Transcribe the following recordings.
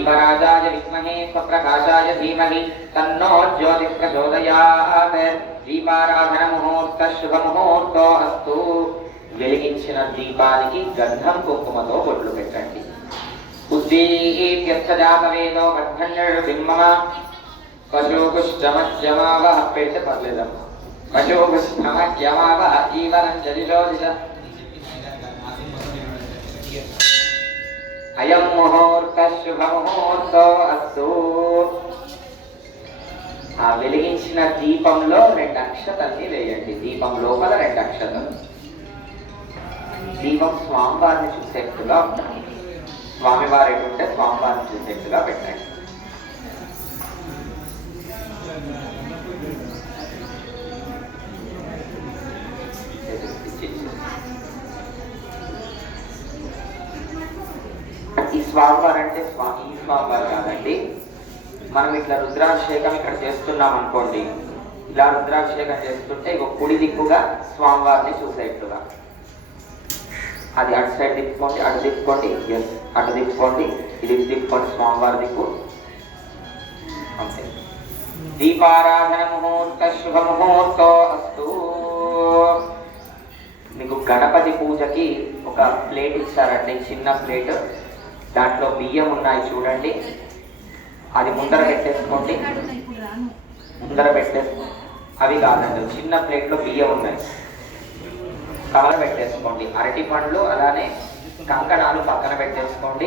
दीपराजाय विद्महे स्वप्रकाशाय धीमहि तन्नो ज्योतिः प्रचोदयात् दीपाराधन मुहूर्त शुभ मुहूर्तो अस्तु వెలిగించిన దీపానికి గంధం కుంకుమతో బొట్లు పెట్టండి ఉద్దీప్యస్తజాతవేదో వర్ధన్యర్బింబమ పశుకుష్టమజ్యమావహ పెడితే పర్లేదమ్మా పశుకుష్టమజ్యమావహ జీవనం జలిలోదిశ అయం ముహూర్త శుభ ముహూర్తో అస్తు ఆ వెలిగించిన దీపంలో 2 అక్షతల్ని వేయండి దీపం లోపల 2 అక్షతలు దీపం స్వామివారిని చూసేట్టుగా ఉండాలి స్వామివారి ఉంటే స్వామివారిని చూసేట్టుగా పెట్టండి ఈ స్వామివారు అంటే ఈ స్వామివారు కాదండి మనం ఇట్లా రుద్రాభిషేకం ఇక్కడ చేస్తున్నాం అనుకోండి ఇలా రుద్రాభిషేకం చేస్తుంటే ఇక కుడి దిక్కుగా స్వామివారిని చూసేట్టుగా అది అటు సైడ్ తిప్పుకోండి అటు తిప్పుకోండి ఎస్ అటు తిప్పుకోండి ఇది తిప్పుకోండి స్వామివారి దిక్కు అంతే దీపారాధన ముహూర్త శుభ ముహూర్తో అస్తు మీకు గణపతి పూజకి ఒక ప్లేట్ ఇచ్చారండి చిన్న ప్లేట్ దాంట్లో బియ్యం ఉన్నాయి చూడండి అది ముందర పెట్టేసుకోండి అవి కాదండి చిన్న ప్లేట్లో బియ్యం ఉన్నాయి కవర్ పెట్టేసుకోండి అరటి పండ్లు అలానే కంకణాలు పక్కన పెట్టేసుకోండి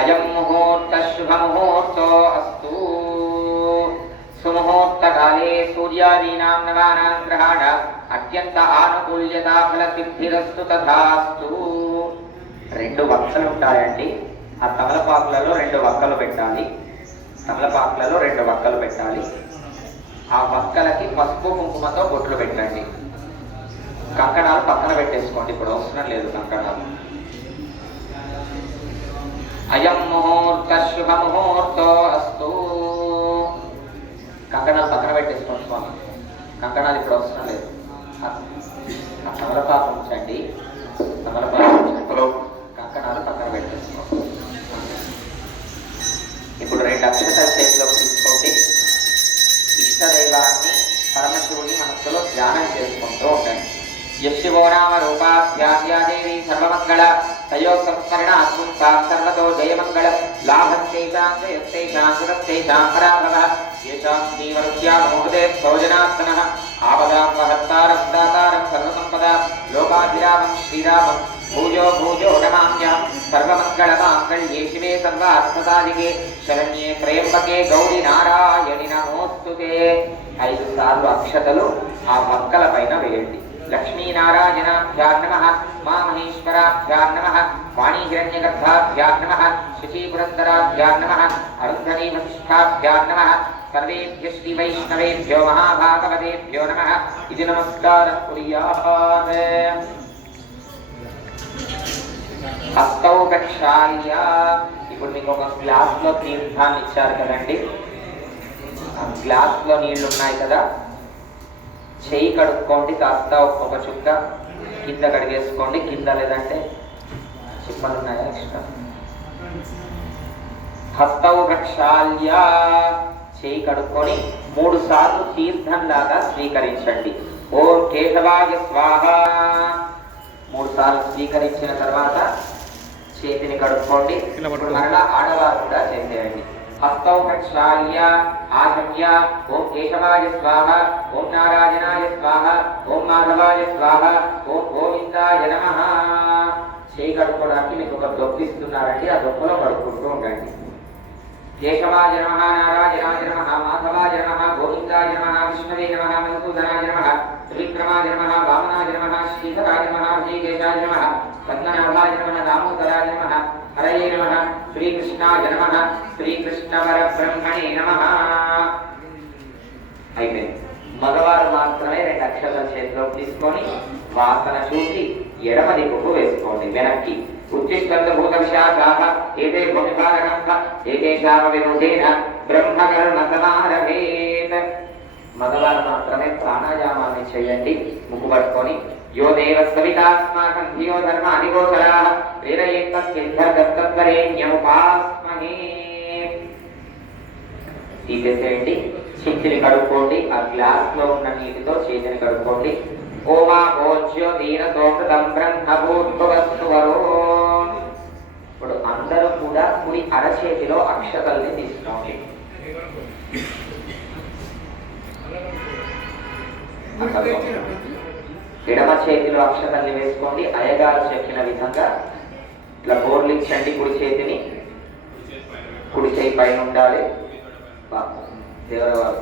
అయం ముహూర్త శుభ ముహూర్తో అస్తు సుముహూర్త కాలే సూర్యాదీనాం నవానాం గ్రహాణ అత్యంత ఆనుకూల్యతా ఫల సిద్ధిరస్తు తథాస్తు 2 వక్కలు ఉంటాయండి ఆ తమలపాకులలో 2 వక్కలు పెట్టాలి ఆ వక్కలకి పసుపు కుంకుమతో బొట్లు పెట్టండి కంకణాలు పక్కన పెట్టేసుకోండి ఇప్పుడు అవసరం లేదు కంకణాలు అయం ముహూర్త శుభ ముహూర్తో అస్తు కంకణాలు పక్కన పెట్టేసుకోండి స్వామి కంకణాలు ఇప్పుడు అవసరం లేదు తమలపాకు ఉంచండి కంకణాలు పక్కన పెట్టేసుకోండి ఇప్పుడు 2 అక్షతలు చేతిలో తీసుకోండి ఇష్టదైవాన్ని పరమశివుని మనస్సులో ధ్యానం చేసుకుంటూ ఉండండి యశివో నామ రూపాధ్యాదేవి సర్వమంగళ తయో సంస్మరణాత్ సర్వతో జయమంగళ లాభస్తేషాం జయస్తేషాం సురస్తేషాం పరాభవ యేషాం శ్రీవరుద్యా మోహదే భోజనాత్మనః ఆపదాం వహత్తారం దాతారం సర్వసంపదా లోకాభిరామం శ్రీరామం భూజో నమామ్యాం సర్వమంగళమాంగళ్యే శివే సర్వార్థసాధికే శరణ్యే త్రయంబకే గౌరీ నారాయణి నమోస్తుతే 5 సార్లు అక్షతలు ఆ వక్కల పైన వేయండి లక్ష్మీనారాయణాభ్యాం నమః మామహేశ్వరాభ్యాం నమః వాణీహిరణ్యగర్భాభ్యాం నమః శచీపురందరాభ్యాం నమః అరుంధనీ వశిష్ఠాభ్యాం నమః సర్వేభ్య శ్రీ వైష్ణవేభ్యో మహాభాగవతేభ్యో నమః ఇది నమస్కారం కుర్యాత్ హస్తౌ ప్రక్షాళ్య ఇప్పుడు మీకు ఒక గ్లాస్లో తీర్థాన్ని ఇచ్చారు కదండి ఆ గ్లాస్లో నీళ్లు ఉన్నాయి కదా చేయి కడుక్కోండి కాస్త ఒక చుక్క కింద కడిగేసుకోండి కింద లేదంటే చిప్పలు ఉన్నాయా ఎక్స్ట్రా హస్తౌ ప్రక్షాళ్య చేయి కడుక్కొని 3 సార్లు తీర్థం లాగా స్వీకరించండి ఓం కేశవాయ స్వాహ 3 సార్లు స్వీకరించిన తర్వాత చేతిని కడుక్కోండి మరలా ఆడవారు కూడా చేసేయండి హస్తౌ ప్రక్షాళ్య ఆచమ్య ఓం కేశవాయ స్వాహ ఓం నారాయణాయ స్వాహ ఓం మాధవాయ స్వాహ ఓం గోవిందాయ నమః చేయి కడుక్కోవడానికి మీకు ఒక దొప్పు ఇస్తున్నారండి ఆ దొప్పులో కడుక్కుంటూ ఉండండి కేశవాయ నమః నారాయణాయ నమః మాధవాయ నమః గోవిందాయ నమః విష్ణవే నమః మధుసూదనాయ నమః త్రివిక్రమాయ నమః వామనాయ నమః శ్రీధరాయ నమః శ్రీకేశాయ నమః పద్మనాభాయ నమః దామోదరాయ నమః హరయే నమః శ్రీకృష్ణాయ నమః శ్రీకృష్ణ పరబ్రహ్మణే నమః అయిపోయింది మగవారు మాత్రమే 2 అక్షతలు చేతిలోకి తీసుకొని వాసన చూసి ఎడమ దిక్కుకు వేసుకోండి వెనక్కి ఉచ్చిష్టంభూత విశాఖాః ఏతే భూమిపాలకంః ఏతేషామ విరోధేన బ్రహ్మకర్మ సమారభేత్ మగవారు మాత్రమే ప్రాణాయామాన్ని చేయండి ముక్కు పట్టుకొని यो देवस्ववितास्माकं धियो धर्माणि गोचराः प्रेरयेत्तद्सिद्धर्गस्तद्वरेण्यमुपास्महे తీసేసేయండి చేతిని కడుక్కోండి ఆ గ్లాస్ లో ఉన్న నీటితో చేతిని కడుక్కోండి ఓమా భోజ్యో దీనతోమృతం బ్రహ్మభూద్భవస్సువరో ఇప్పుడు అందరూ కూడా కుడి అరచేతిలో అక్షతల్ని తీసుకోండి ఎడమ చేతిలో అక్షతల్ని వేసుకోండి అయ్యగారు చెప్పిన విధంగా ఇట్లా బోర్లించండి కుడి చేతిని కుడి చేయి పైన ఉండాలి దేవరవారు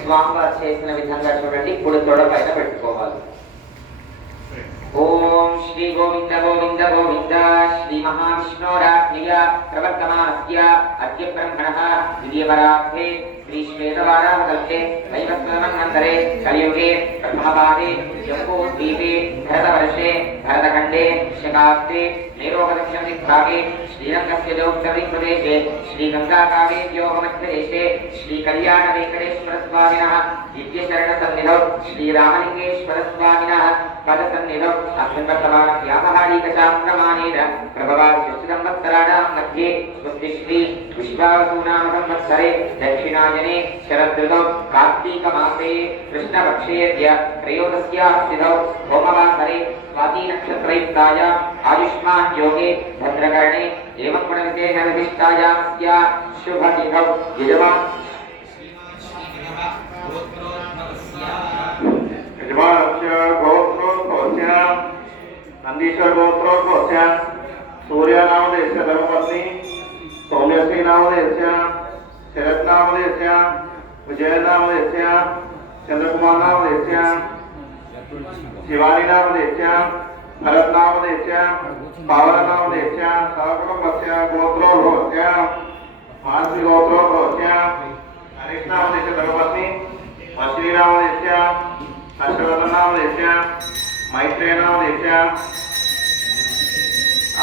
స్వామివారు చేసిన విధంగా చూడండి ఇప్పుడు తొడ పైన పెట్టుకోవాలి ఓం శ్రీ గోవింద గోవింద గోవింద శ్రీ మహావిష్ణోరాజ్ఞయ ప్రవర్తమానస్య అద్య బ్రహ్మణః ద్వితీయపరార్థే శ్రీ శ్వేతవారాహకల్పే వైవస్వతమన్వంతరే కలియుగే ప్రథమపాదే జంబూద్వీపే భరతవర్షే భరతఖण्डे శకాబ్దే नैरोपदक्षिणदिग्भागे श्रीरङ्गस्य दौत्तरिप्रदेशे श्रीगङ्गाकावेर्योगमध्यदेशे श्रीकल्याणवेङ्कटेश्वरस्वामिनः दिव्यशरणसन्निधौ श्रीरामलिङ्गेश्वरस्वामिनः पदसन्निधौ अस्मिन् वर्तमानव्यापहारीकशास्त्रमानेन प्रभवादिसंवत्सराणां मध्ये स्वस्ति श्री विश्वावसूनाम संवत्सरे दक्षिणायने शरदृतौ कार्तीकमासे कृष्णपक्षेऽद्य त्रयोदश्याः तिथौ होमवासरे स्वाती नक्षत्रयुक्तायां आयुष्मान योगे भद्रकर्णे एवं गुणविशेषविशिष्टायां शुभतिथौ यजमान यजमानस्य गोत्रोद्भवस्य नन्दीश्वर गोत्रोद्भवस्य सूर्यनामधेयस्य धर्मपत्नी सौम्यश्री नामधेयस्य शरत् नामधेयस्य विजय नामधेयस्य चंद्रकुमार नामधेयस्य शिवानी नामधेयस्य भरत नामधेयस्य पावन नामधेयस्य सहकुटुम्बस्य गोत्रोद्भवस्य मानसी गोत्रोद्भवस्य हरीश नामधेयस्य धर्मपत्नी अश्विनी नामधेयस्य हर्षवर्धन नामधेयस्य मैत्रेय नामधेयस्य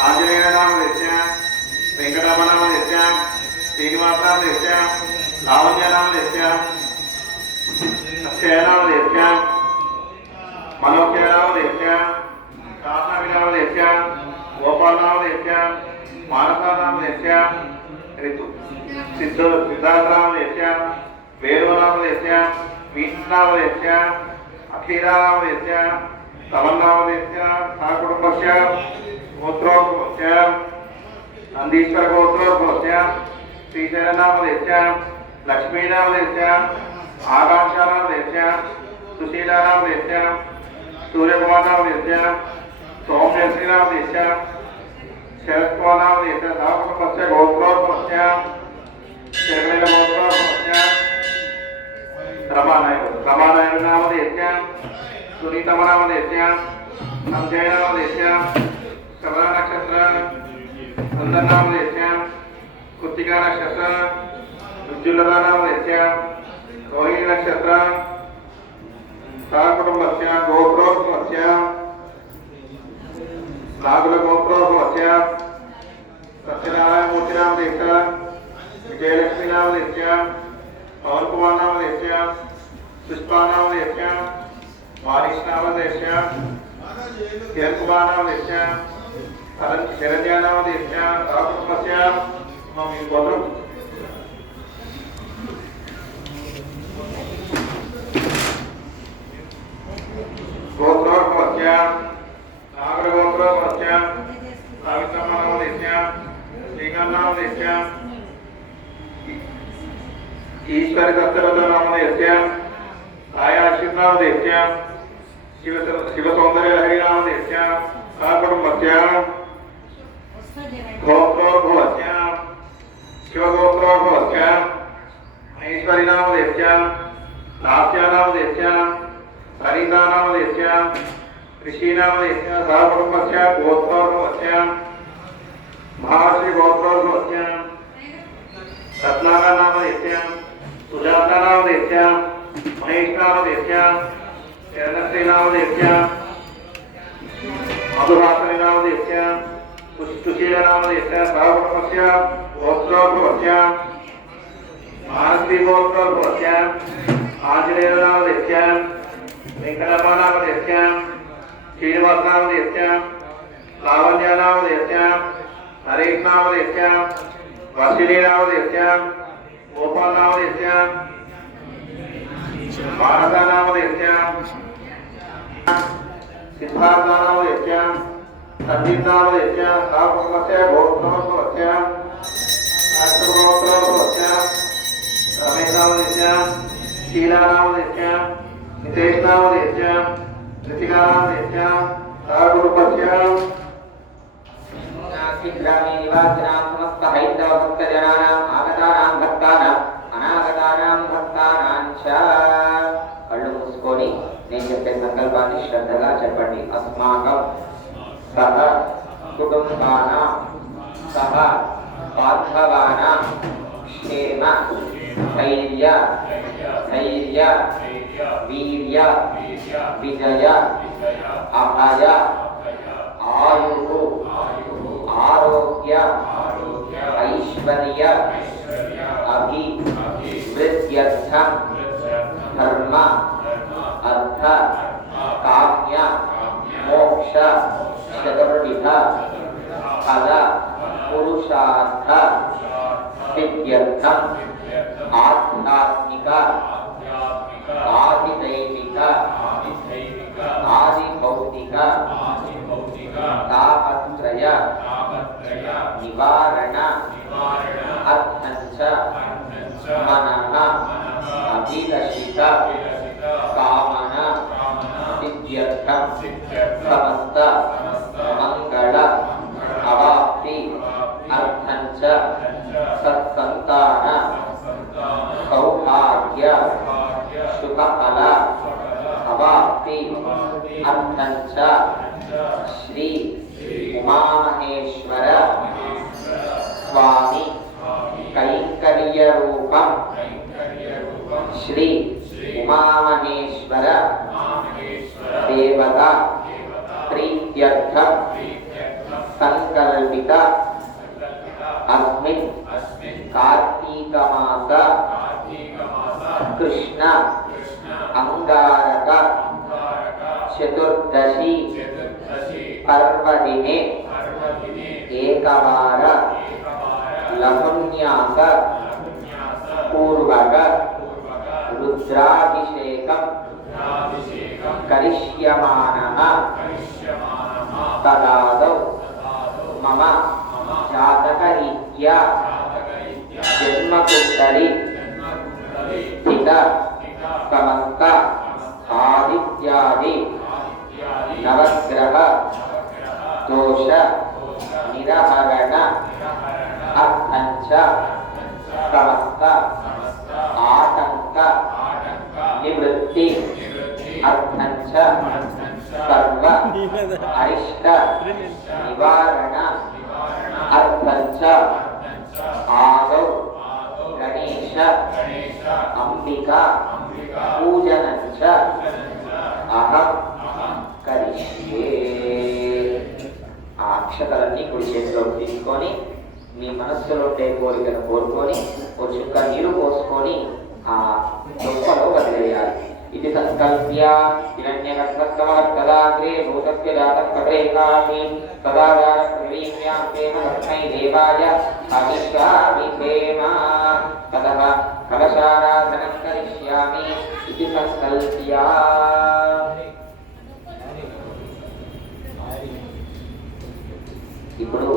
आंजनेय नामधेयस्य वेंकटरमण नामधेयस्य श्रीनिवास नामधेयस्य लावण्य नामधेयस्य अक्षय नामधेयस्य मनोज्ञ नामधेयस्य शासनाभि नामधेयस्य गोपाल नामधेयस्य मानसा नामधेयस्य सिद्धार्थ नामधेयस्य वेणु नामधेयस्य वीण नामधेयस्य अखीरा नामधेयस्य तमन् नामधेयस्य सहकुटुम्बस्य गोत्रोद्भवस्य नन्दीश्वर गोत्रोद्भवस्य श्रीशैल नामधेयस्य लक्ष्मी नामधेयस्य आकांक्षा नामधेयस्य सुशीला नामधेयस्य सूर्यकुमार नामधेयस्य सौम्यश्री नामधेयस्य शरत्कुमार नामधेयस्य सहकुटुम्बस्य गोत्रोद्भवस्य शर्मिल गोत्रोद्भवस्य रमानायक नामधेयस्य सुनीतम नामधेयस्य संजय नामधेयस्य श्रवण नक्षत्र नंदन नामधेयस्य कृत्तिका नक्षत्र उज्ज्वलता नामधेयस्य रोहिणी नक्षत्र सहकुटुम्बस्य गोत्रोद्भवस्य नागुलगोत्रोद्भवस्य सत्यनारायणमूर्ति नामधेयस्य विजयलक्ष्मी नामधेयस्य पवन कुमार नामधेयस्य पुष्पा नामधेयस्य वारिश नामधेयस्य किरण कुमार नामधेयस्य शरण्य नामधेयस्य सहकुटुम्बस्य गोत्र गोत्रोद्भवस्य नागरगोत्रोद्भवस्य सावित्रम्म नामधेयस्य श्रीकान्त नामधेयस्य ईश्वर दत्तरथ नामधेयस्य छायाश्री नामधेयस्य शिवसौन्दर्यहरि नामधेयस्य सहकुटुम्बस्य गोत्रोद्भवस्य शिवगोत्रोद्भवस्य महेश्वरी नामधेयस्य लास्या नामधेयस्य सरिता नामधेयस्य ऋषि नामधेयस्य सहकुटुम्बस्य गोत्रोद्भवस्य महर्षि गोत्रोद्भवस्य रत्नाकर नामधेयस्य सुजाता नामधेयस्य महेश नामधेयस्य नामदेव्यां मधुभाषिणी नामदेव्यां पुष्टुशीला नामदेव्यां सहकुटुम्बस्य गोत्रोद्भवस्यां मानसी गोत्रोद्भवस्यां आंजनेय नामदेव्यां वेंकटप्पा नामदेव्यां श्रीनिवास नामदेव्यां लावण्य नामदेव्यां हरीश नामदेव्यां वर्षिणी नामदेव्यां गोपाल नामदेव्यां मानसा नामदेव्यां सिद्धार्थ नामदेव्यां संदीप नामदेव्यां सहकुटुम्बस्य गोत्रोद्भवस्यां राष्ट्रगोत्रोद्भवस्यां रमेश नामदेव्यां शीला नामदेव्यां नितेश नामदेव्यां ऋतिका नामदेव्यां सहकुटुम्बस्य ग्रामे निवासिनां समस्त हैन्दव भक्तजनानाम् आगतानां भक्तानाम् अनागतानां भक्तानां च కళ్ళు మూసుకొని నేను చెప్పే సంకల్పాన్ని శ్రద్ధగా చెప్పండి. అస్మాకం సహ కుటుంబానాం సహ బాంధవానాం క్షేమ స్థైర్య ధైర్య వీర్య విజయ అభయ ఆయు ఆరోగ్య ఐశ్వర్య అభివృద్ధ్యర్థం ధర్మ అర్థ కామ్య మోక్ష చతుర్విధ ఫల పురుషార్థ సిద్ధ్యర్థం ఆధ్యాత్మిక ఆదిదైవిక ఆదిభౌతిక తాపత్రయ నివారణ అర్థంచ మనః అభిలషిత కామన సిద్ధ్యర్థం సమస్త మంగళ అవాప్తి అర్థంచ సత్సంతాన సౌభాగ్య శుభఫల అవాప్తి అర్థంచ శ్రీ ఉమామహేశ్వర స్వామి కైంకర్య రూపం శ్రీ ఉమామహేశ్వర దేవత ప్రీత్యర్థం సంకల్పిత అస్మిన్ కార్తీక మాస కృష్ణ అంగారక చతుర్దశి పర్వదినే ఏకవార లఘున్యాస పూర్వక రుద్రాభిషేకం కరిష్యమానః తదాదౌ మమ జాతకరీత్యా జన్మకుండలి స్థిత సమస్త ఆదిత్యాది నవగ్రహ దోష నిరహరణ అర్థంచ సమస్త ఆటంక నివృత్తి అర్థంచ సర్వ అరిష్ట నివారణ అర్థంచ ఆదౌ గణేశ అంబిక పూజనంచ అహం కరిష్యే. ఆ అక్షతలన్నీ కుడి చేతిలోకి తీసుకొని మీ మనస్సులో ఉండే కోరికను కోరుకొని ఒక చుక్క నీరు పోసుకొని ఆ దుప్పలో వదిలేయాలి. ఇది సంకల్ప్య హిరణ్యగర్భస్తమవర్తదాగ్రే భూతస్య జాతం కథేకామి సదాగార ప్రవీణ్యాం ప్రేమ లక్ష్మై దేవాయ అవిశ్వామిధేమ తతః కలశారాధనం కరిష్యామి ఇది సంకల్ప్య. ఇప్పుడు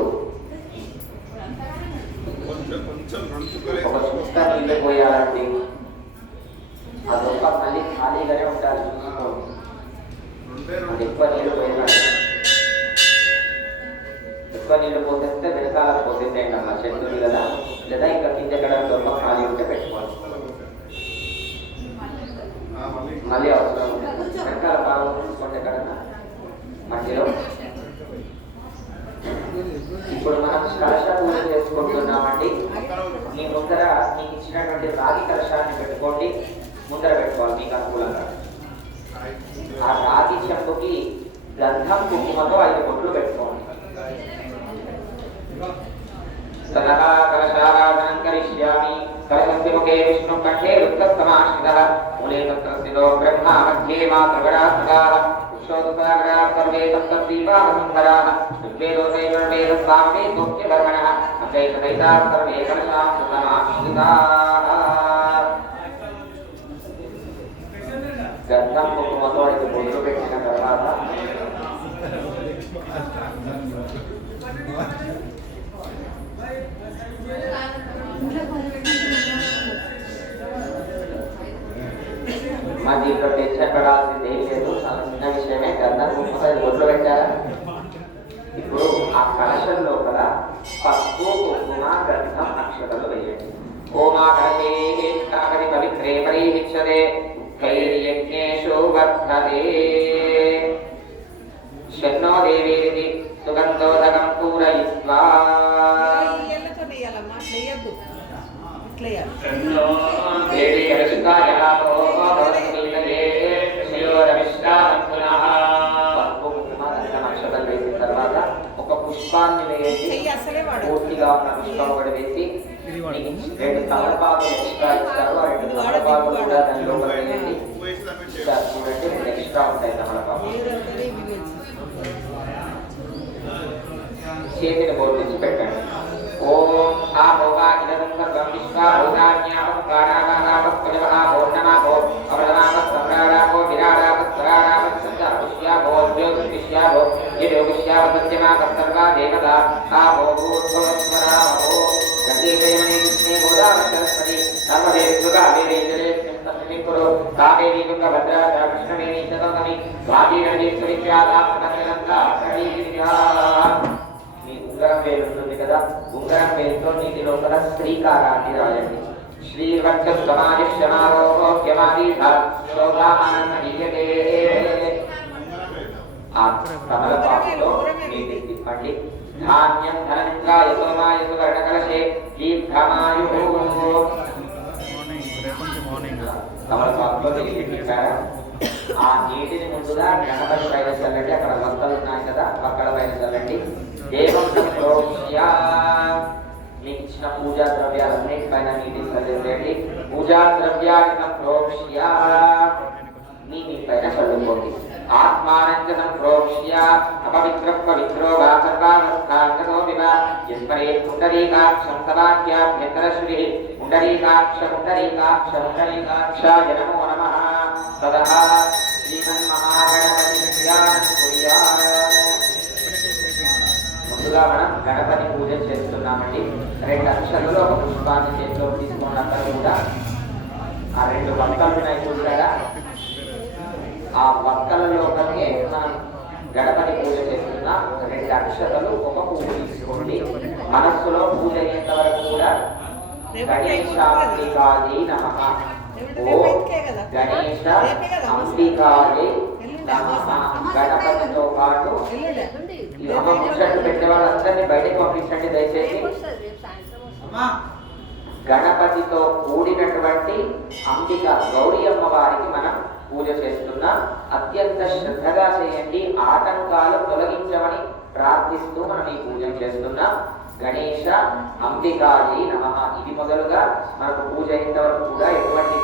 ఒక చుక్క నీళ్ళు పోయాలండి. ఆ దొక్క మళ్ళీ ఖాళీగానే ఉండాలి. చూసుకోండి, ఎక్కువ నీళ్ళు పోయాలి. ఎక్కువ నీళ్ళు పోసేస్తే వెనకాల పోసేసేయండి అమ్మ, చెట్టు కదా, లేదా ఇంకా కింద ఎక్కడ దొక్క ఖాళీ ఉంటే పెట్టుకోండి. మళ్ళీ అవసరం వెనకాల బాగా చూసుకోండి ఎక్కడన్నా మధ్యలో. ఇప్పుడు మనం కలశ పూజ చేసుకుంటున్నామండి. మీ ముందర మీకు ఇచ్చినటువంటి రాగి కలశాన్ని పెట్టుకోండి, ముందర పెట్టుకోవాలి మీకు అనుకూలంగా. ఆ రాగి చెంబుకి గంధం కుంకుమతో 5 బొట్లు పెట్టుకోండి. తదహ కలశారాధనం కరిష్యామి. కలశస్య ముఖే విష్ణు కంఠే రుద్రస్తమాశ్రితః మూలే తత్రస్థితో బ్రహ్మ మధ్యే మాతృగణాః సదాః పురుషోత్తరాగ్రాः సర్వే తత్తద్దీపావసుందరాः ఋగ్వేదోతే యజుర్వేద సామ్వే దోక్యవర్మణः అద్వైతదైతాः సర్వే కలశాం సమాశ్రితాः. గంధం కుంకుమతో 5 బొట్లు పెట్టిన తర్వాత మా దీంట్లో టెన్షన్ పడాల్సింది ఏం లేదు. చాలా చిన్న విషయమే. గంధం కుంకుమ 5 బొట్లు పెట్టారా. ఇప్పుడు ఆ కలశం లోపల పసుపు కుంకుమ గంధం అక్షతలు వేయండి. ఓమాకరే కాకరి పవిత్రే పరిహిక్షతే కైర్యజ్ఞేషు వర్ధతే శన్నో దేవేది సుగంధోదకం పూరయిత్వా. దేవి కలుషికాయాతో భవతమీతయే శిరోరవిష్టామంతునః. పసుపు కుంకుమ గంధం అక్షతలు వేసిన తర్వాత ఒక పుష్పాన్ని వేసి పూర్తిగా ఉన్న పుష్పం ఒకటి వేసి 2 తమలపాకులు ఎక్స్ట్రా ఇస్తారు. ఆ 2 తమలపాకులు కూడా దాని లోపల వేయండి. చూడండి 2 ఎక్స్ట్రా ఉంటాయి తమలపాకులు. చేతిని బోధించి పెట్టండి. ఓం ఆ భోగా ఇదం సర్వం విశ్వా భోగాన్యాపం ప్రాణానాపం పునః నమో అమరనామ సంప్రారాపో విరారాప స్వరారాప సంచారుష్యాపో జ్యోతిష్యాపో యోగిష్యాప సత్యమాప సర్వా దేవతా ఆ భోగోద్భవస్వరాపో గంగేమణి కృష్ణే గోదావరి నర్మదే దుర్గావేరేంద్రే సంతమికురు కావేరీ తుంగభద్రా కృష్ణవేణి చతోగమి భాగీరథేశ్వరి ఖ్యాతా కరీవిద్యా. మీ ఉంగరం వేలు ఉంటుంది కదా, ఉంగరం వేలుతో నీటి లోపల శ్రీకారాన్ని రాయండి. శ్రీవర్గమాదిశ్యమారోగ్యమాదీయతే. ఆ తమలపాకులో నీటి తిప్పండి. ధాన్యం ధనంగాయ సోమాయ సువర్ణకలశే దీర్ఘమాయు. తమలపాకులో నీటి తిప్పారా. ఆ నీటిని ముందుగా గణపతి పైన చల్లండి. అక్కడ వక్కలు ఉన్నాయి కదా, వక్కల పైన చల్లండి. దేవం సంప్రోక్ష్య మీకు ఇచ్చిన పూజా ద్రవ్యాలన్నిటిపైన నీటిని చల్లండి. పూజా ద్రవ్యాన్ని సంప్రోక్ష్య మీ పైన చల్లుకోండి. ఆత్మానంచ సంప్రోక్ష్య అపవిత్ర పవిత్రో వా సర్వావస్థాంగతో వివ యస్మరే పుండరీకాక్షం సదాఖ్యాభ్యంతరశ్రీ పుండరీకాక్ష పుండరీకాక్ష పుండరీకాక్షాయ నమో నమః. తదః శ్రీమన్మహాగణపతి ధ్యానం కుర్యాత్. ముందుగా మనం గణపతి పూజ చేస్తున్నామండి. 2 అక్షరాలు ఒక పుష్పాన్ని చేతిలో తీసుకున్నప్పుడు కూడా ఆ 2 వక్కలు ఉన్నాయి చూసారా, ఆ వక్కల లోపలికే మనం గణపతి పూజ చేస్తున్నా. 2 అక్షరాలు ఒక పువ్వు తీసుకోండి. మనస్సులో పూజ అయ్యేంత వరకు కూడా గణేశాంబికాయై నమః. ఓ గణేశ అంబికాయై నమః. గణపతితో పాటు ముచ్చట్లు పెట్టే వాళ్ళందరినీ బయటకు పంపించండి దయచేసి. గణపతితో కూడినటువంటి అంబిక గౌరీ అమ్మవారికి మనం పూజ చేస్తున్నాం. అత్యంత శ్రద్ధగా చేయండి. ఆటంకాలు తొలగించమని ప్రార్థిస్తూ మనం ఈ పూజ చేస్తున్నాం. గణేశ అంబికాయై నమః. ఇది మొదలుగా మనకు పూజ అయినంత వరకు కూడా ఎటువంటి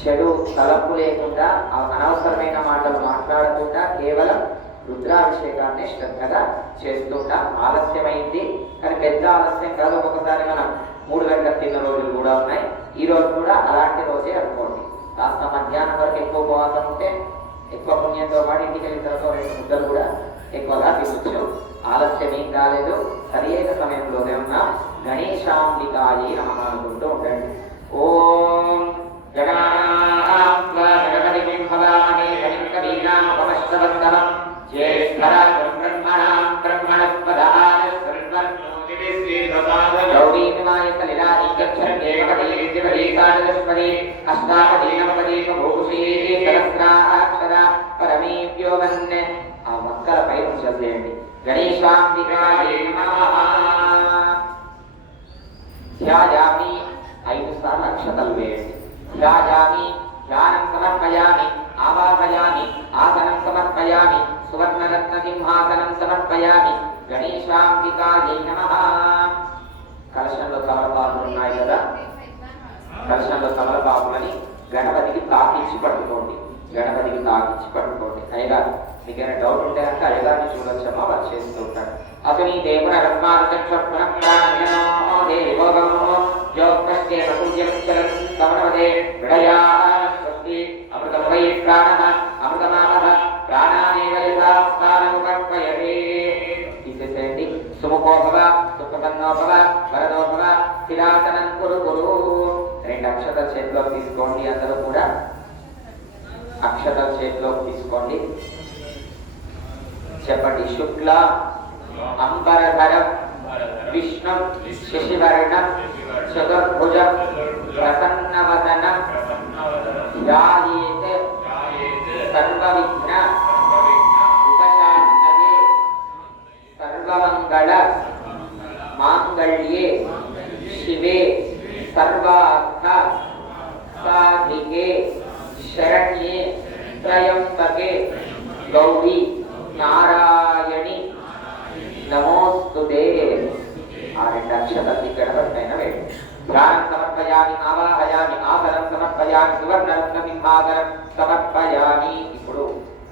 చెడు తలపు లేకుండా అనవసరమైన మాటలు మాట్లాడకుండా కేవలం రుద్రాభిషేకాన్ని శ్రద్ధగా చేస్తుంటాం. ఆలస్యమైంది కానీ పెద్ద ఆలస్యం కాదు. ఒక్కొక్కసారి మనం 3 గంటలకు తిన్న రోజులు కూడా ఉన్నాయి. ఈ రోజు కూడా అలాంటి రోజే అనుకోండి. కాస్త మధ్యాహ్నం వరకు ఎక్కువ ఉపవాసం ఉంటే ఎక్కువ పుణ్యంతో పాటు ఇంటికి వెళ్ళిన తర్వాత 2 ముద్దలు కూడా ఎక్కువగా తినొచ్చు. ఆలస్యం ఏం కాలేదు. సరి అయిన సమయంలోనే ఉన్నాం. గణేశాంబికాయై నమః అనుకుంటూ ఉండండి. ఓం జగన్నాథం భవాని కవికవీనామపమశ్రవస్తమం జ్యేష్ఠరాజం బ్రహ్మణాం బ్రహ్మణస్పదాన గౌరీమాయ కలిలాదిగచ్చరేకపదీకాదశపది అష్టాపదీనమపదీకభూషీ సహస్రాక్షర పరమేవ్యోగన్. ఆ వక్కల పై చదివేయండి. గణేశాంబికాయై నమః. ధ్యాయామి 5 సార్లు అక్షతలు వేయండి. ధ్యాయామి గణేశాంబికాయై నమః. కలశంలో తమలపాకులు ఉన్నాయి కదా, కలశంలో తమలపాకులని గణపతికి తాకించి పట్టుకోండి. గణపతికి తాకించి పట్టుకోండి. అయ్యగారు మీకైనా డౌట్ ఉంటే కనుక అయ్యగారిని చూడొచ్చమ్మా, వారు చేస్తూ ఉంటారు. అతని దేవున తీసేసేయండి. సుముఖోభవ సుఖపన్నోభవ వరదోభవ స్థిరాసనం కురు కురు. 2 అక్షతల చేతిలో తీసుకోండి. అందరూ కూడా అక్షతల చేతిలో తీసుకోండి. చెప్పండి. శుక్ల అంబరధరం విష్ణు శశివర్ణం చతుర్భుజం ప్రసన్నవదనం ధ్యాయేత్ సర్వవిఘ్న ఉపశాంతయే సర్వమంగళ మాంగళ్యే శివే సర్వార్థ సాధికే శరణ్యే త్రయంబకే గౌరీ నారాయణి నమోస్తుతే. ఆ 2 అక్షరాలు గణపతి పైన వేయండి. ధ్యానం సమర్పయామి, ఆవాహయామి, ఆసనం సమర్పయామి, సువర్ణరత్న సింహాసనం సమర్పయామి. ఇప్పుడు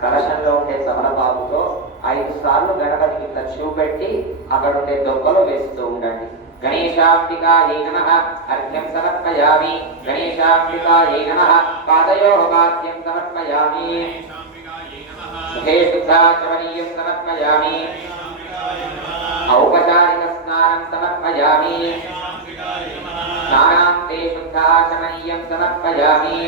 కలశంలో ఉండే తమలపాకుతో 5 సార్లు గణపతికి ఇట్లా చూపెట్టి అక్కడ ఉండే దొంగలు వేస్తూ ఉండండి. గణేశాంబికాయై నమః అర్ఘ్యం సమర్పయామి. గణేశాంబికాయై నమః పాదయోః వాద్యం సమర్పయామి. ముఖే శుద్ధాచమనీయం సమర్పయామి. ఔపచారిక స్నానం సమర్పయామి. స్నానాంతే శుద్ధాచమనీయం సమర్పయామి.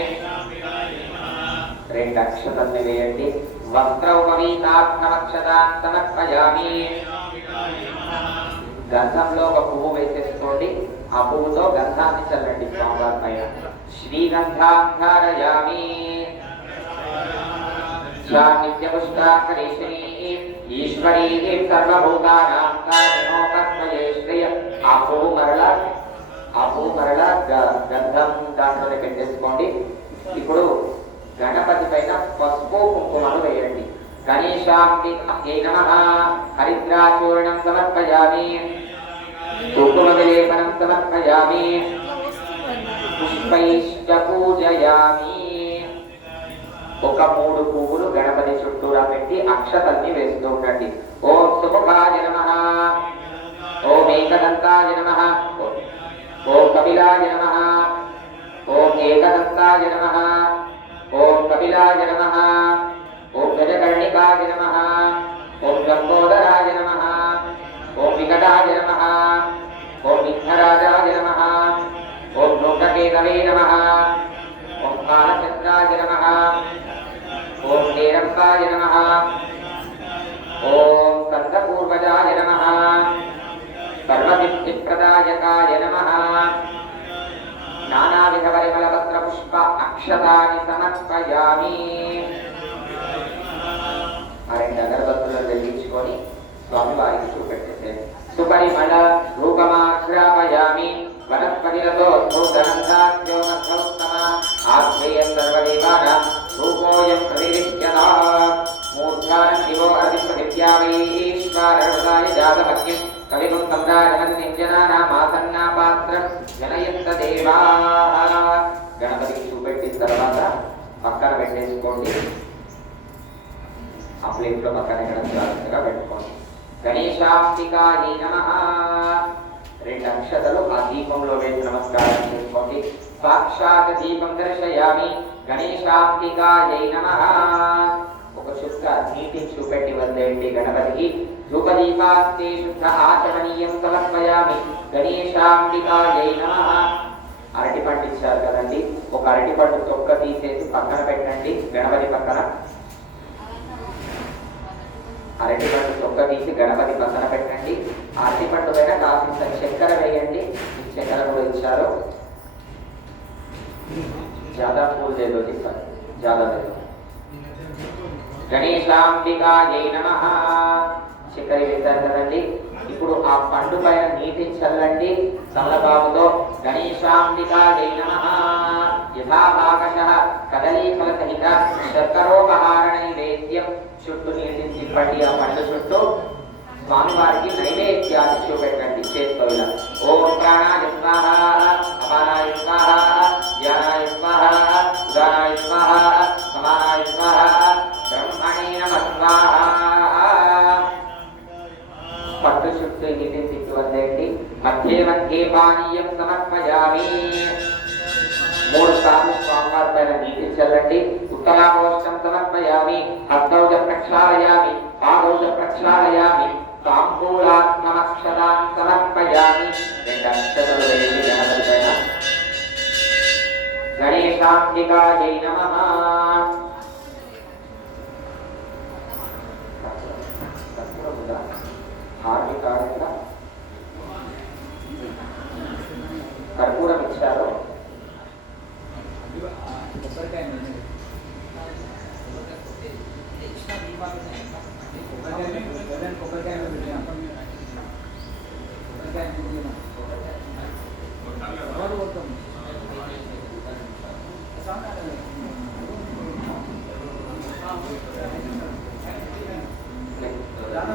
2 అక్షతల్ని వేయండి. వస్త్రౌపవీతార్థమక్షతాన్ సమర్పయామి. గంధంలో ఒక పువ్వు వేసేసుకోండి. ఆ పువ్వుతో గంధాన్ని చల్లండి స్వామివారి పైన. శ్రీగంధాంధారయామి. ఈశ్వరీం సర్వభూతానాం కారిణోపత్మయే శ్రేయ. ఆ పువ్వు మరలా గంధం దాంట్లోనే పెట్టేసుకోండి. ఇప్పుడు గణపతి పైన పసుపు కుంకుమలు వేయండి. గణేశాంబికాయై నమః హరిద్రాచూర్ణం సమర్పయామి. కుంకుమ విలేపనం సమర్పయామి. పుష్పైశ్చ పూజయామి. ఒక 3 పువ్వులు గణపతి చుట్టూరా పెట్టి అక్షతల్ని వేస్తూ ఉండండి. ఓం సుముఖాయ నమః, ఓం ఏకదంతాయ నమః, ఓం కపిలాయ నమః, ఓం ఏకదంతాయ నమః, ఓం కపిలాయ నమః, ఓం గజకర్ణికాయ నమః, ఓం లంబోదరాయ నమః, ఓం వికటాయ నమః, ఓం విఘ్నరాజాయ నమః, ఓం లోకకేతవే నమః, ఓం కాలచంద్రాయ నమః, ఓం నీరంబాయ నమః, ఓం స్కందపూర్వజాయ నమః, సర్వసిద్ధిప్రదాయకాయ నమః. నానావిధ పరిమళపత్ర పుష్ప అక్షతాని సమర్పయామి. ఆ 2 అగరబత్తులను వెలిగించుకొని స్వామివారికి చూపెట్టేసేయండి. సుపరిమళ రూపమాఘ్రాపయామి. వనస్పతిరతో ఆశ్రయం సర్వదేవానాం రూపోయం ప్రతిరిచ్యతా. మూర్ధానం శివో అధిపతివ్యావైశ్వరాయ జాతమగ్నిం కలిగుం సంరాజమగ్నిం జనానామాసన్నాపాత్రం జనయంత దేవాః. గణపతికి చూపెట్టిన తర్వాత పక్కన పెట్టేసుకోండి. ఆ ప్లేట్లో పక్కన ఇక్కడ జాగ్రత్తగా పెట్టుకోండి. గణేశాంబికాయై నమః. 2 అక్షతలు ఆ దీపంలో వేసి నమస్కారం చేసుకోండి. సాక్షాత్ దీపం దర్శయామి. గణేశాంబికాయై నమః. ఒక చుక్క నీటిని చూపెట్టి వదిలేయండి గణపతికి. ధూపదీపాస్తే శుద్ధ ఆచమనీయం సమర్పయామి. గణేశాంబికాయై నమః. అరటిపండు ఇచ్చారు కదండి, ఒక అరటిపండు తొక్క తీసేసి పక్కన పెట్టండి గణపతి పక్కన. అరటిపండు తొక్క తీసి గణపతి పక్కన పెట్టండి. అరటిపండు పైన కాసింత చక్కెర వేయండి. చక్కెర కూడా ఇచ్చారు. ज़्यादा फूल दे दो जी सर, ज़्यादा दे दो. గణేశాంబికాయై నమః. చక్కెర వేశారు కదండి. ఇప్పుడు ఆ పండు పైన నీటిని చల్లండి తమలపాకుతో. గణేశాంబికాయై నమః. యథాభాగశః కదలీఫల సహిత శర్కరోపహార నైవేద్యం. చుట్టూ నీటిని తిప్పండి ఆ పండు చుట్టూ. స్వామివారికి నైవేద్యాన్ని చూపెట్టండి చేతితో ఇలా. ఓం ప్రాణాయ స్వాహ, అపానాయ స్వాహ, ధ్యానాయ స్వాహ, ఉదానాయ స్వాహ, సమానాయ స్వాహ, బ్రహ్మణే నమః స్వాహ. పట్టు చుట్టూ నీటిని తిప్పి వదిలేయండి. మధ్య మధ్య పానీయం సమర్పయామి. 3 సార్లు స్వామివారి పైన నీటిని చల్లండి. ఉత్తరాపోష్టం సమర్పయామి. హస్తౌజ ప్రక్షాళయామి, పాదౌజ ప్రక్షాళయామి, తాంబూలాత్మక్షతాన్ సమర్పయామి. 2 అక్షతలు వేయండి గణపతి పైన. గణేశాంబికాయై నమః. కర్పూరం ఇచ్చారు.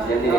జల్దీ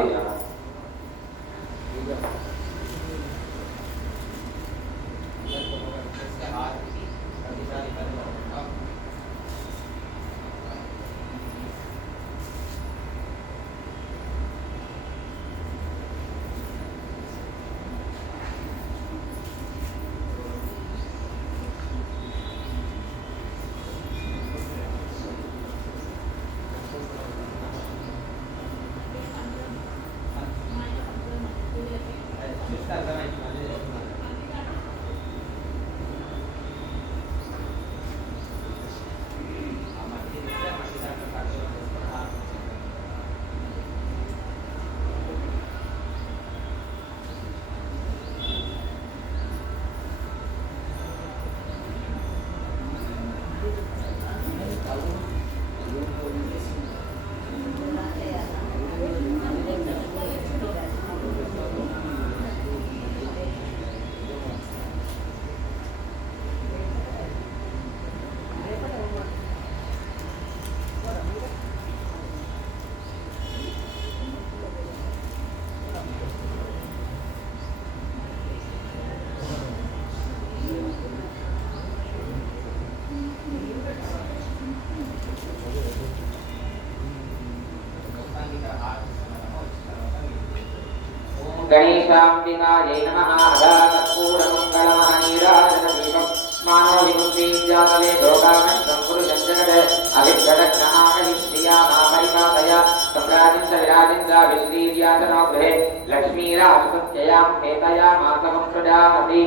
गणेशांबिकायै नमः। अदाकर्पूरमङ्गलमहानीराजनदीपं मानवविमुक्तिजातवे लोकानन्दं पुरुषं जगत् अभिष्टदक्षाकलिष्टियामापरिपादय सम्राजं च विराजं च विश्रीर्यातनो गृहे लक्ष्मीराजपुत्ययां हेतयामासवं सृजामति।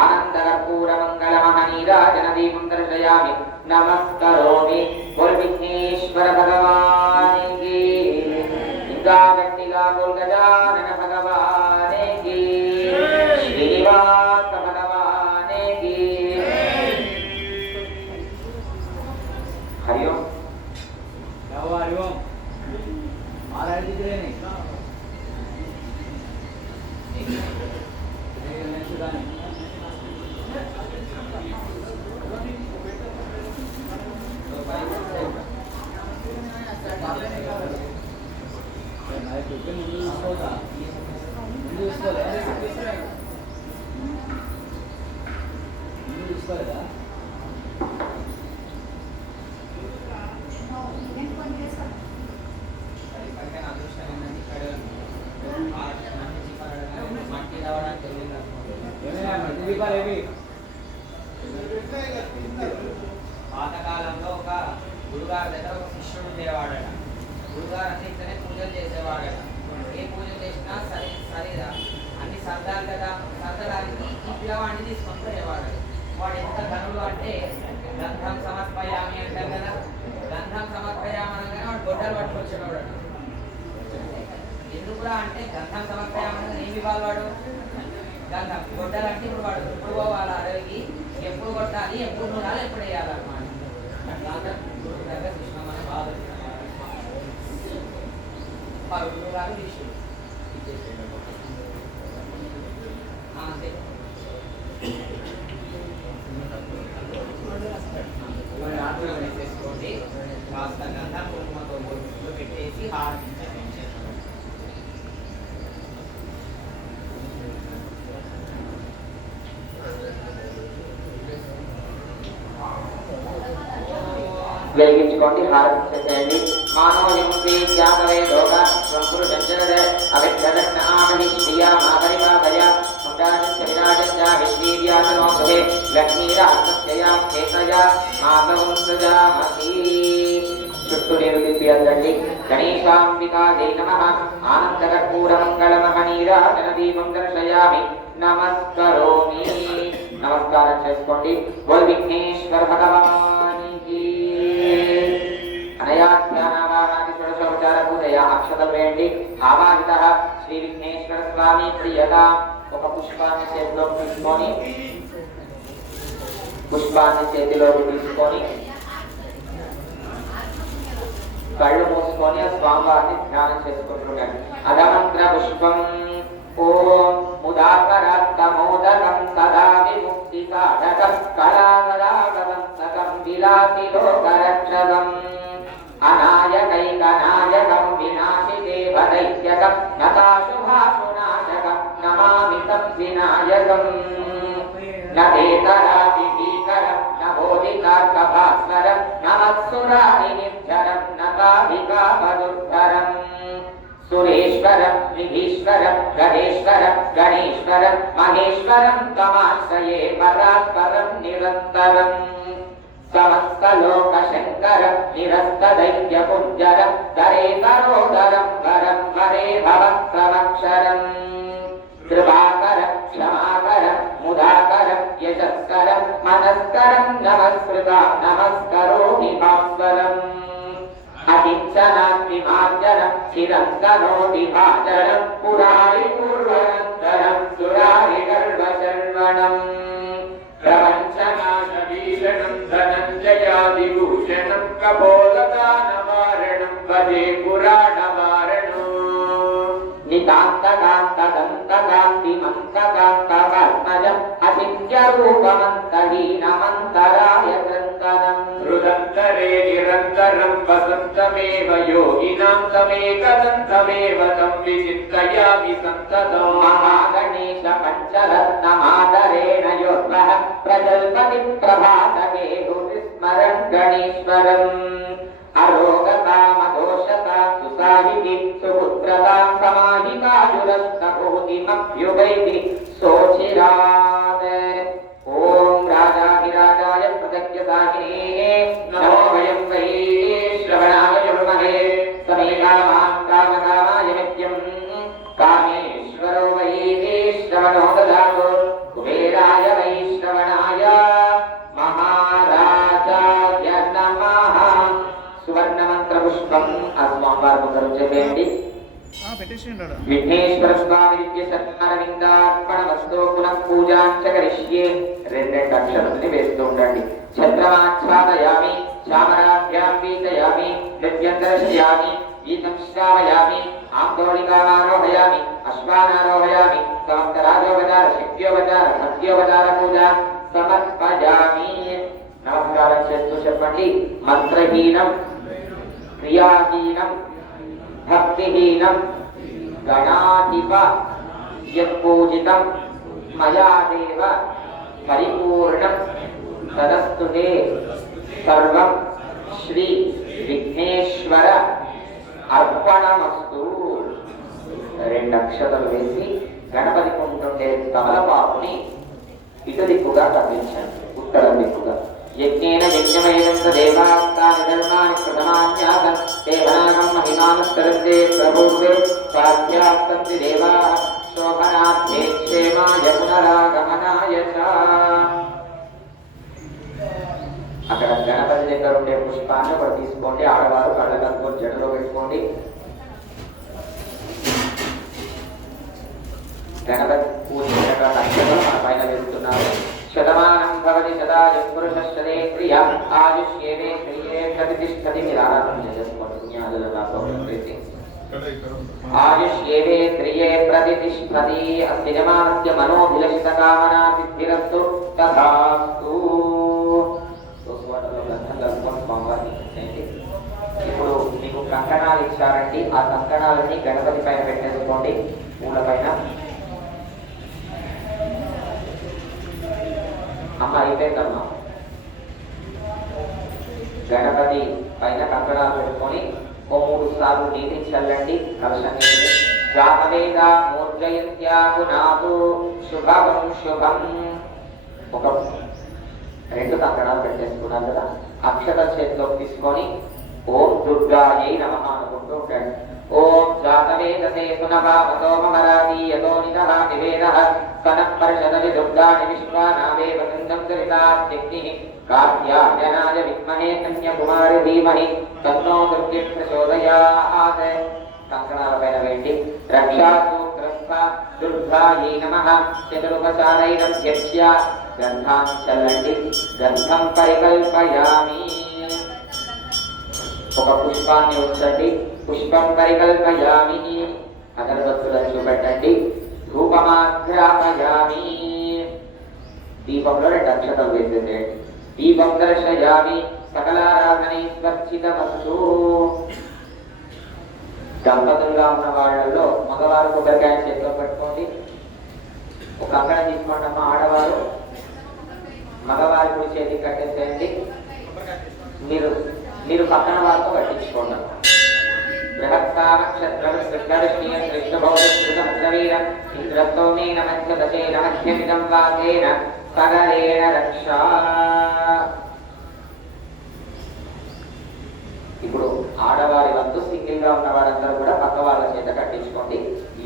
आनन्दकर्पूरमङ्गलमहानीराजनदीपं दर्शयामि नमस्करोमि। बोल विघ्नेश्वर भगवान की गट्टिगा बोल गजानन भगवान की श्रीनिवास भगवान की। हरि ओम। हरि ओम। महाराज जी नहीं పాతకాలంలో ఒక గురుగారి దగ్గర ఒక శిష్యుడు ఉండేవాడట. గురుగారు అన్ని ఇతనే పూజలు చేసేవాడట. ఏ పూజ చేసినా సరిగా అన్ని సర్దాలు కదా, సర్దడానికి పిల్లవాడిని తీసుకొని పోయేవాడు. వాడు ఎంత ధనుడు అంటే గంధం సమర్పయామి అంటాం కదా, గంధం సమర్పయామి అనగానే వాడు గొడ్డలు పట్టుకొచ్చేవాడు. ఎందుకురా అంటే గంధం సమర్పయామి ఏమి ఇవ్వాలి వాడు? గంధం. గొడ్డలు అంటే ఇప్పుడు వాడు ఎప్పుడు పోవాలి అడవికి, ఎప్పుడు కొట్టాలి, ఎప్పుడు నూరాలి, ఎప్పుడు వేయాలన్నమాట. అట్లా కృష్ణమని బాధ గురుగారు శిష్యుడు అంతే. వేసేసుకోండి, కాస్త గంధం కుంకుమతో పెట్టేసి హారతించండి. వెలిగించుకోండి, హారతి చేయండి. మానోజింపి త్యాగవే లోక స్వపురుషంజనద అవిద్యదక్ష ఆమని శ్రియా మాపరిపాదయ సంరాజస్య విరాజస్య విశ్వీర్యాసనోభే లక్ష్మీరాజస్యయా చేతయా మాతవంసజామతి. చుట్టూ నీరు తిప్పి అందండి. గణేశాంబికాయై నమః. ఆనందకర్పూరమంగళమహనీరాజన దీపం దర్శయామి. నమస్కరోమి. నమస్కారం చేసుకోండి. బోల్ విఘ్నేశ్వర భగవానికి. అనయాధ్యానావాహనాది షోడశోపచార పూజయ అక్షతలు వేయండి. ఆవాహిత శ్రీ విఘ్నేశ్వర స్వామి ప్రియత. ఒక పుష్పాన్ని చేతిలోకి తీసుకొని కళ్ళు మూసుకొని ఆ స్వామివారిని ధ్యానం చేసుకుంటున్నాడు. అధమంత్ర పుష్పం ఓం ముదాకరాత్తమోదకం తదా విముక్తికాఢకం కళాకరాగవంతకం విలాసిలోకరక్షకం అనాయకైకనాయకం వినాశిదేవదైత్యకం నతాశుభాశునాశకం నమామి తం వినాయకం. నేతరాది భీకరం నభోదితార్కభాస్వరం నమస్సురాని నిర్జరం నతాభికామదుర్ధరం సురేశ్వరం విధీశ్వరం గణేశ్వరం గణేశ్వరం మహేశ్వరం తమాశ్రయే పరాత్పరం నిరంతరం సమస్తలోక శంకరం నిరస్తదైత్యపుంజరం దరేతరోదరం వరం వరే భవత్సమక్షరం కృపాకరం క్షమాకరం ముదాకరం యశస్కరం మనస్కరం నమస్కృతం నమస్కరోమి భాస్వరం అహింసనాత్మిమార్జనం చిరంతనోటి భాజనం పురారి పూర్వనంతరం సురారి గర్వశర్వణం ప్రపంచనాశభీషణం ధనంజయాదిభూషణం కపోలదానవారణం భజే పురాణవారణం నితాంతకాంతదంతకాంతిమంతకాంతకర్మజం అచింత్యరూపమంతహీనమంతరాయ గ్రంథనం హృదంతరే నిరంతరం వసంతమేవ యోగినాం తమేకదంతమేవ తం విచింతయామి సంతతం మహాగణేశ పంచరత్నమాదరేణ యోర్వః ప్రజల్పతి ప్రభాతమే స్మరన్ గణేశ్వరం అరోగతామదోషతాం సుసాహితి సుపుత్రతాం సమాహితాయురస్తభూతిమభ్యుగైతి సోచిరాత్. ఓం రాజాధిరాజాయ ప్రత్యక్షసాహినే నమో వయం వై శ్రవణాయ శృణ్మహే సమే కామాన్ కామకామాయ నిత్యం కామేశ్వరో వై శ్రవణో దదాతు కుబేరాయ వై శ్రవణాయ మహారాజాయ నమః. సువర్ణమంత్ర పుష్పం ఆ స్వామివారి ముందర చేయండి. విఘ్నేశ్వర స్వామి విద్య సత్కారవిందార్పణమస్తో పునః పూజాంచ కరిష్యే. రెండెండు అక్షరాలని వేస్తూ ఉండండి. ఛత్రమాచ్ఛాదయామి చామరాభ్యాం వీతయామి నృత్యందర్శయామి గీతం శ్రావయామి ఆందోళికామారోహయామి అశ్వానారోహయామి సమస్తరాజోపచార శక్త్యోపచార భక్త్యోపచార పూజ సమర్పయామి. నమస్కారం చేస్తూ చెప్పండి. మంత్రహీనం క్రియాహీనం భక్తిహీనం గణాధిప యత్పూజితం మయా దేవ పరిపూర్ణం తదస్తు తే సర్వం శ్రీ విఘ్నేశ్వర అర్పణమస్తు. రెండు అక్షతలు వేసి గణపతి ఉంటుండే తమలపాకుని ఇటు దిక్కుగా తప్పించండి, ఉత్తరం దిక్కుగా. యజ్ఞేన యజ్ఞమేనం దేవాస్తాని ధర్మాని ప్రథమాన్యాసం దేవనాగం మహిమానస్తరంతే ప్రభుర్వే స్వాధ్యాస్తంతి దేవాః శోభనార్థే క్షేమాయ పునరాగమనాయ చ. అక్కడ గణపతి దగ్గర ఉండే పుష్పాన్ని ఒకటి తీసుకోండి. ఆడవారు కళ్ళ కనుక్కొని జడలో పెట్టుకోండి. గణపతి పూజించినటువంటి అక్షతలు మన పైన వెళ్తున్నారు. శతమానం భవతి శతాయు పురుషశ్చదేంద్రియ ఆయుష్యేనే శ్రీయే ప్రతిష్టతి. మీరు ఆరాధన చేసుకోండి. ఆయుష్యేంద్రియే ప్రతిష్టతి. అస్య యమానస్య మనోభిలషిత కామనా సిద్ధిరస్తు తథాస్తు. ఇప్పుడు మీకు కంకణాలు ఇచ్చారండి. ఆ కంకణాలని గణపతి పైన పెట్టేసుకోండి. పూల పైన. అమ్మ అయిపోయిందమ్మా. గణపతి పైన కంకణాలు పెట్టుకొని ఓ 3 సార్లు నీటిని చల్లండి కలశం నీటిని. జాతవేద మూర్జయంత్యాగునాదు శుభం శుభం. ఒక 2 కంకణాలు పెట్టేసుకున్నారు కదా, అక్షత చేతిలోకి తీసుకొని ఓం దుర్గాయై నమః అనుకుంటూ ఉంటాడు. ఓం జాతవేదతే సునభావతో మమరాదీయతో నిదః నివేదః కనః పరిషదవి దుర్గాణి విశ్వానావేవ గంధం సరితాత్యగ్నిః కాత్యాయనాయ విద్మహే కన్యకుమారి ధీమహి తన్నో దుర్గే ప్రచోదయాత్. కంకణాల పైన వేయండి. రక్షాసూత్రస్థ దుర్గాయై నమః చతురుపచారైరభ్యస్య గంధాన్ని చల్లండి. గంధం పరికల్పయామి. ఒక పుష్పాన్ని ఉంచండి. పుష్పం పరికల్పయామి. అగరబత్తులను చూపెట్టండి. ధూపమాగ్రాపయామి. దీపంలో 2 అక్షతలు వేసేసేయండి. దీపం దర్శయామి సకలారాధనే స్వర్చితమస్తు. దంపతులుగా ఉన్న వాళ్ళలో మగవారు కొబ్బరికాయ చేతిలో పెట్టుకోండి. ఒక కంకణం తీసుకోండమ్మా. ఆడవారు మగవారి కుడి చేతికి కట్టేసేయండి. మీరు పక్కన వారితో కట్టించుకోండి. బృహత్కామక్షత్రవిష్ణుభౌతికృతమద్రవీర ఇంద్రస్తోమేన మంచదశేన మధ్యమిదం వాసేన సగరేణ రక్షా. ఇప్పుడు ఆడవారి వంతు సింగిల్ గా ఉన్న వారందరూ కూడా పక్క వాళ్ళ చేత కట్టించుకోండి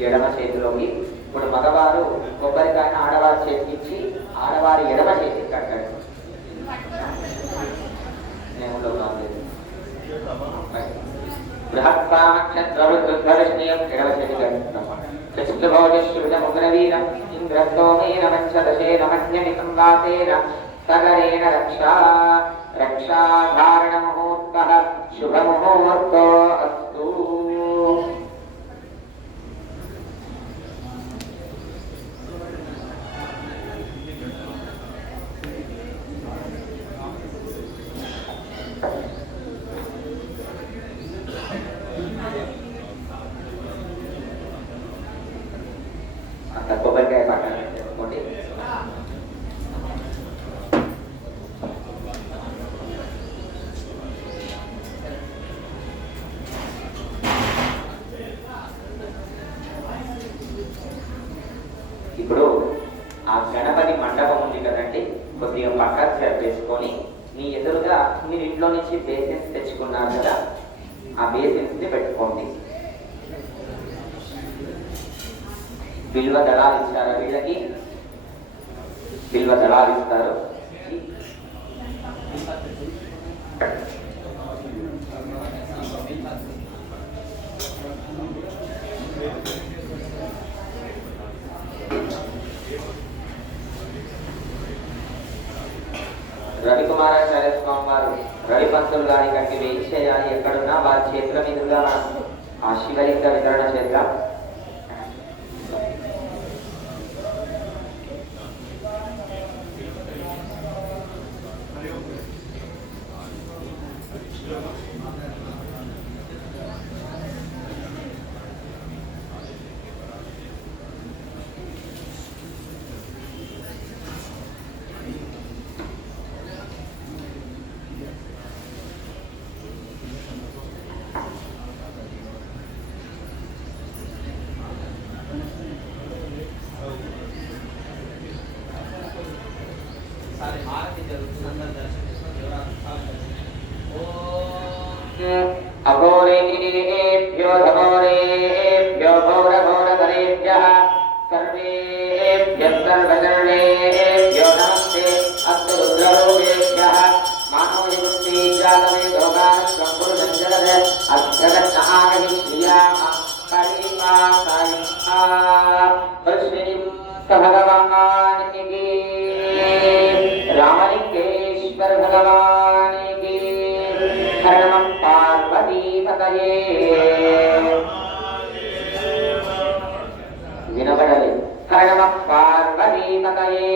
ఎడమ చేతిలోకి. ఇప్పుడు మగవారు కొబ్బరికాయను ఆడవారి చేతికి ఇచ్చి ఆడవారి ఎడమ చేతికి కట్టండి. బృహత్కామక్షత్రవిష్ణుయం ఎడమ చేతి కట్టుకుంటాం. కృష్ణభౌజశ్రుతముగ్రవీరం ఇంద్రస్తోమేన మంచదశేన మధ్యమిదం వాసేన సగరేణ రక్షా. రక్షాధారణ ముహూర్తః శుభముహూర్తో అస్తు. అంత కొబ్బరికాయ పక్కన చేసుకోండి. ఇప్పుడు ఆ గణపతి మండపం ఉంది కదండి, కొద్దిగా పక్క వేసుకొని మీ ఎదురుగా మీరు ఇంట్లో నుంచి బేసిన్స్ తెచ్చుకున్నారు కదా, ఆ బేసిన్స్ ని పెట్టుకోండి. బిల్వ దళాలు ఇస్తారు వీళ్ళకి, బిల్వ దళాలు ఇస్తారు. రవికుమారాచార్య స్వామి వారు రవి పంతులు గారి కంటే వేయించేయాలి. ఎక్కడున్నా వారి చేతుల మీదుగా ఆ శివలింగ వితరణ చేద్దాం. అఘోరేభ్యో ఘోరేభ్యో ఘోరఘోరధరేభ్యః సర్వేభ్యః సర్వసర్వేభ్యో నమస్తే అస్తు రుద్రరూపేభ్యః మానోజగుప్తే జాతమే లోకానస్వం పురుషంజగద అర్ఘగత్నహాగమి శ్రియామ పరిపాసాయ పృష్ణిం భగవానికి రామలింగేశ్వర భగవానికి హరణం పార్వతీపతయే. వినబడలే. హరణం పార్వతీపతయే.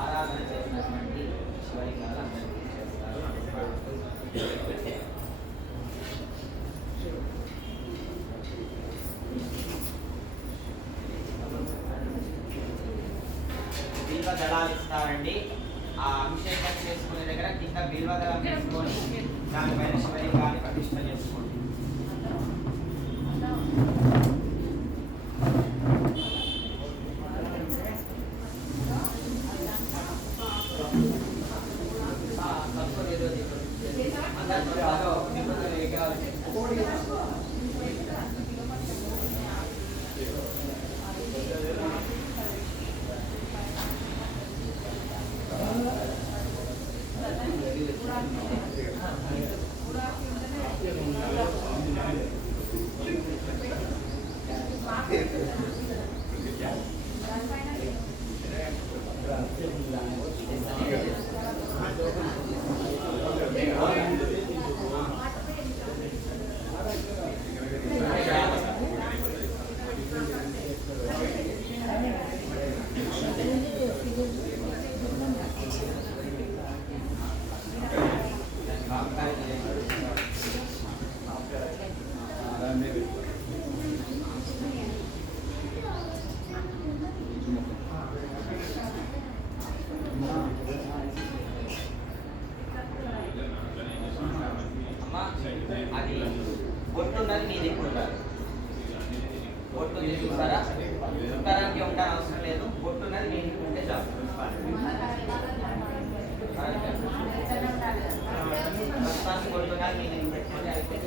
ఆరాధన చేసినటువంటి శివలింగాలు అందరికీ చేస్తారు. చేసుకోవాలండి. ఆ అభిషేకం చేసుకునే దగ్గర కింద బిల్వదళం వేసుకొని దానిపైన శివలింగాన్ని ప్రతిష్ఠ చేసుకోండి. అది బొట్టున్నది మీ దగ్గర ఉండాలి. బొట్టు చూసారా, చుట్టారానికి ఉండాలని అవసరం లేదు. బొట్టున్నది మీ దగ్గర ఉంటే చాలు. ప్రస్తుతానికి బొట్టున్నది మీ దగ్గర పెట్టుకుంటే అయిపోతుంది.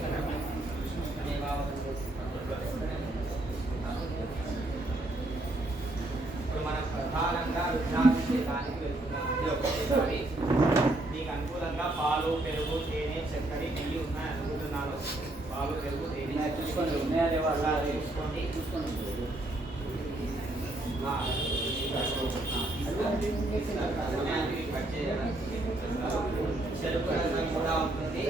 ఇప్పుడు మనం ప్రధానంగా రుద్రాభిషేకానికి వెళ్తున్నాం. మీకు అనుకూలంగా పాలు, పెరుగు, తేనె, చక్కెర, నెయ్యి ఉన్నాయి అనుకుంటున్నాను. పాలు, పెరుగు, తేనె చూసుకోండి. చెరుకు రసం కూడా ఉంటుంది.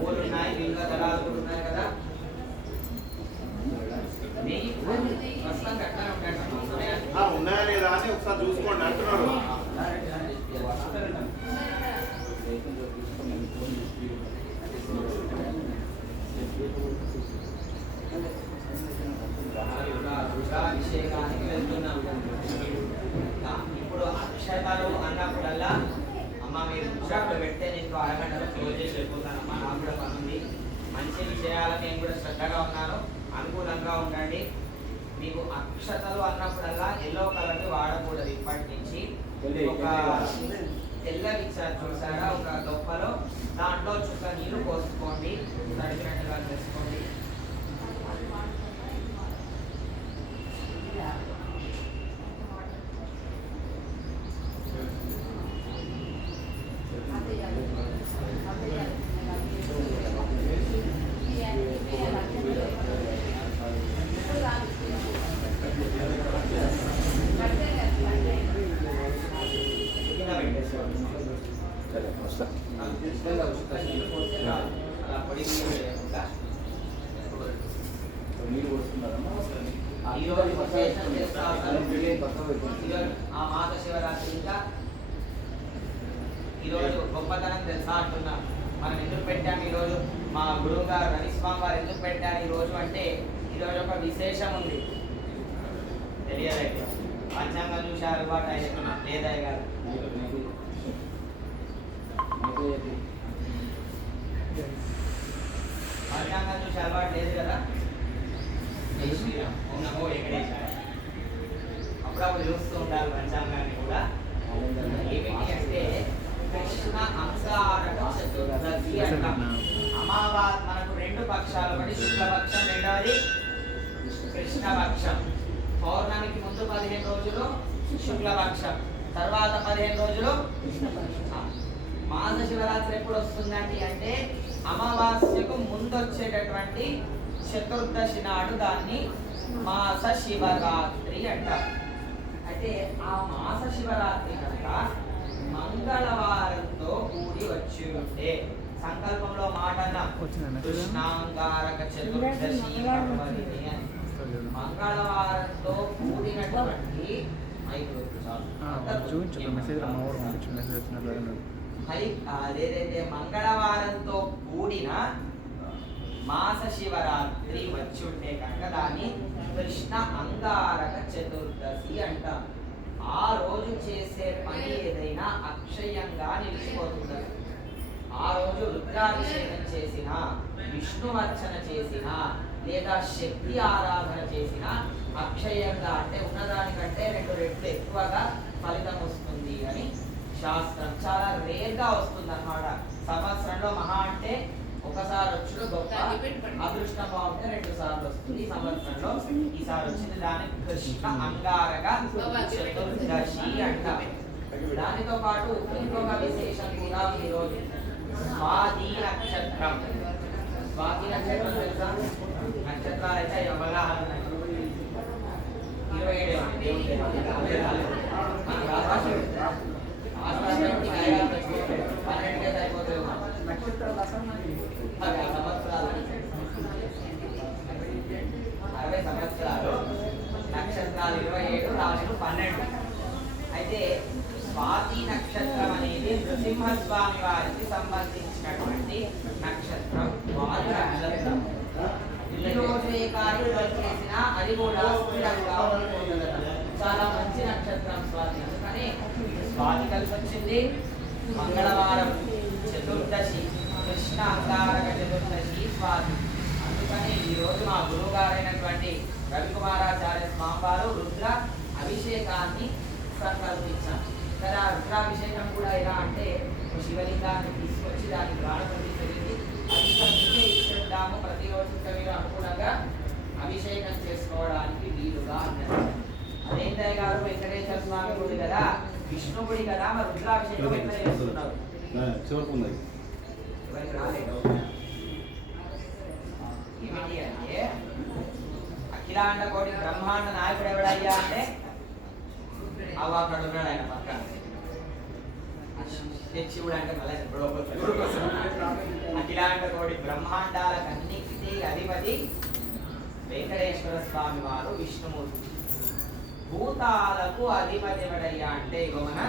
పూలు ఉన్నాయి, బిల్వ దళాలు కూడా ఉన్నాయి కదా. నెయ్యి ప్రస్తుతం కట్టాలి ఉంటాయి. ఉన్నాయా లేదా అని ఒకసారి చూసుకోండి అంటున్నారు. అభిషేకానికి వెళ్తున్నాం. ఇప్పుడు అక్షతాలు అన్నప్పుడల్లా అమ్మ మీరు ఉషాకులు పెడితే నేను అరగంటలో క్లోజ్ చేసి వెళ్ళిపోతానమ్మా. నాకు కూడా పని ఉంది. మంచిది చేయాలని నేను కూడా శ్రద్ధగా ఉన్నాను. అనుకూలంగా ఉండండి. మీకు అక్షతలు అన్నప్పుడల్లా ఎల్లో కలర్ వాడకూడదు. ఇప్పటి నుంచి ఒక తెల్లవి ఇచ్చారు చూసారా, ఒక దొప్పలో దాంట్లో చుక్క నీళ్లు పోసుకోండి, తడిపినట్టుగా చేసుకోండి. ఆ మాత శివరాత్రి ఇంకా ఈరోజు గొప్పతనం తెలుసా అంటున్నాం. మనం ఎందుకు పెట్టాము ఈరోజు, మా గురువు గారు రవిస్వామి వారు ఎందుకు పెట్టారు ఈరోజు అంటే ఈరోజు ఒక విశేషం ఉంది. తెలియదండి. పంచాంగం చూసి అలవాటు అయిన లేదయ్య గారు. పంచాంగం చూసి అలవాటు లేదు కదా. జై శ్రీరామ్. ఓం నమో వెంకటేశాయ. అప్పుడప్పుడు చూస్తూ ఉండాలి పంచాంగాన్ని కూడా. ఏమిటి అంటే కృష్ణ అంగారక చతుర్దశి అంటాం. అమావాస్య మనకు రెండు పక్షాలు, ఒకటి శుక్లపక్షం, రెండవది కృష్ణపక్షం. పౌర్ణమికి ముందు 15 రోజులు శుక్లపక్షం, తర్వాత 15 రోజులు మాస శివరాత్రి ఎప్పుడు వస్తుందండి అంటే అమావాస్యకు ముందు వచ్చేటటువంటి చతుర్దశి నాడు దాన్ని మాస శివరాత్రి అంటారు. అయితే ఆ మాస శివరాత్రి కనుక మంగళవారంతో కూడి వచ్చి ఉంటే సంకల్పంలో మాట కృష్ణాంగారక చతుర్దశి మంగళవారంతో కూడినటువంటి అదేదైతే మంగళవారంతో కూడిన మాస శివరాత్రి వచ్చి ఉంటే కనుక దాన్ని కృష్ణ అంగారక చతుర్దశి అంటాం. ఆ రోజు చేసే పని ఏదైనా అక్షయంగా నిలిచిపోతుంది. ఆ రోజు రుద్రాభిషేకం చేసిన, విష్ణువర్చన చేసిన, లేదా శక్తి ఆరాధన చేసిన అక్షయంగా అంటే ఉన్నదానికంటే 2 రెట్లు ఎక్కువగా ఫలితం వస్తుంది అని శాస్త్రం. చాలా రేర్గా వస్తుంది అన్నమాట. సంవత్సరంలో మహా అంటే ఒకసారి వచ్చుడు గొప్ప, అదృష్టం బాగుంటే 2 సార్లు వస్తుంది. ఈ సంవత్సరంలో ఈసారి వచ్చింది. దాన్ని కృష్ణ అంగారక చతుర్దశి అంటాం. దానితో పాటు ఇంకొక విశేషం కూడా ఈరోజు స్వాతి నక్షత్రం. స్వాతి నక్షత్రం తెలుసా? నక్షత్రాలు అయితే అవగాహన 60 సంవత్సరాలు, నక్షత్రాలు 27, రాశులు 12. అయితే స్వాతి నక్షత్రం అనేది నృసింహస్వామి వారికి సంబంధించినటువంటి నక్షత్రం. వాయు నక్షత్రం. ఈ రోజు ఏ కార్యక్రమం చేసినా అది కూడా స్థిరంగా ఉంటుంది. చాలా మంచి నక్షత్రం స్వాతి. అందుకని స్వాతి కలిసి వచ్చింది. మంగళవారం చతుర్దశి, కృష్ణ అంగారక చతుర్దశి స్వాతి. అందుకని ఈ రోజు మా గురువు గారైనటువంటి రవికుమారాచార్య స్వామి వారు రుద్ర అభిషేకాన్ని సంకల్పించారు కదా. రుద్రాభిషేకం కూడా ఎలా అంటే శివలింగాన్ని తీసుకొచ్చి దానికి గాఢపతి జరిగింది. అది ఇచ్చేద్దాము ప్రతిరోజు మీరు అనుగుణంగా అభిషేకం చేసుకోవడానికి వీలుగా అన్నారు. అదేంటయ్య గారు వెంకటేశ్వర స్వామి గుడి కదా, విష్ణు గుడి కదా, మరి రుద్రాభిషేకం ఎట్లా చేస్తున్నారు? ఏమిటి అంటే అఖిలాండ కోటి బ్రహ్మాండ నాయకుడు ఎవడయ్యా అంటే అక్కడ ఉన్నాడు ఆయన పక్కన. శివుడు అంటే మళ్ళీ అఖిలాండ కోటి బ్రహ్మాండాలకన్నిటికీ అధిపతి వెంకటేశ్వర స్వామి వారు విష్ణుమూర్తి. భూతాలకు అధిపతి ఎవడయ్యా అంటే ఇగో మన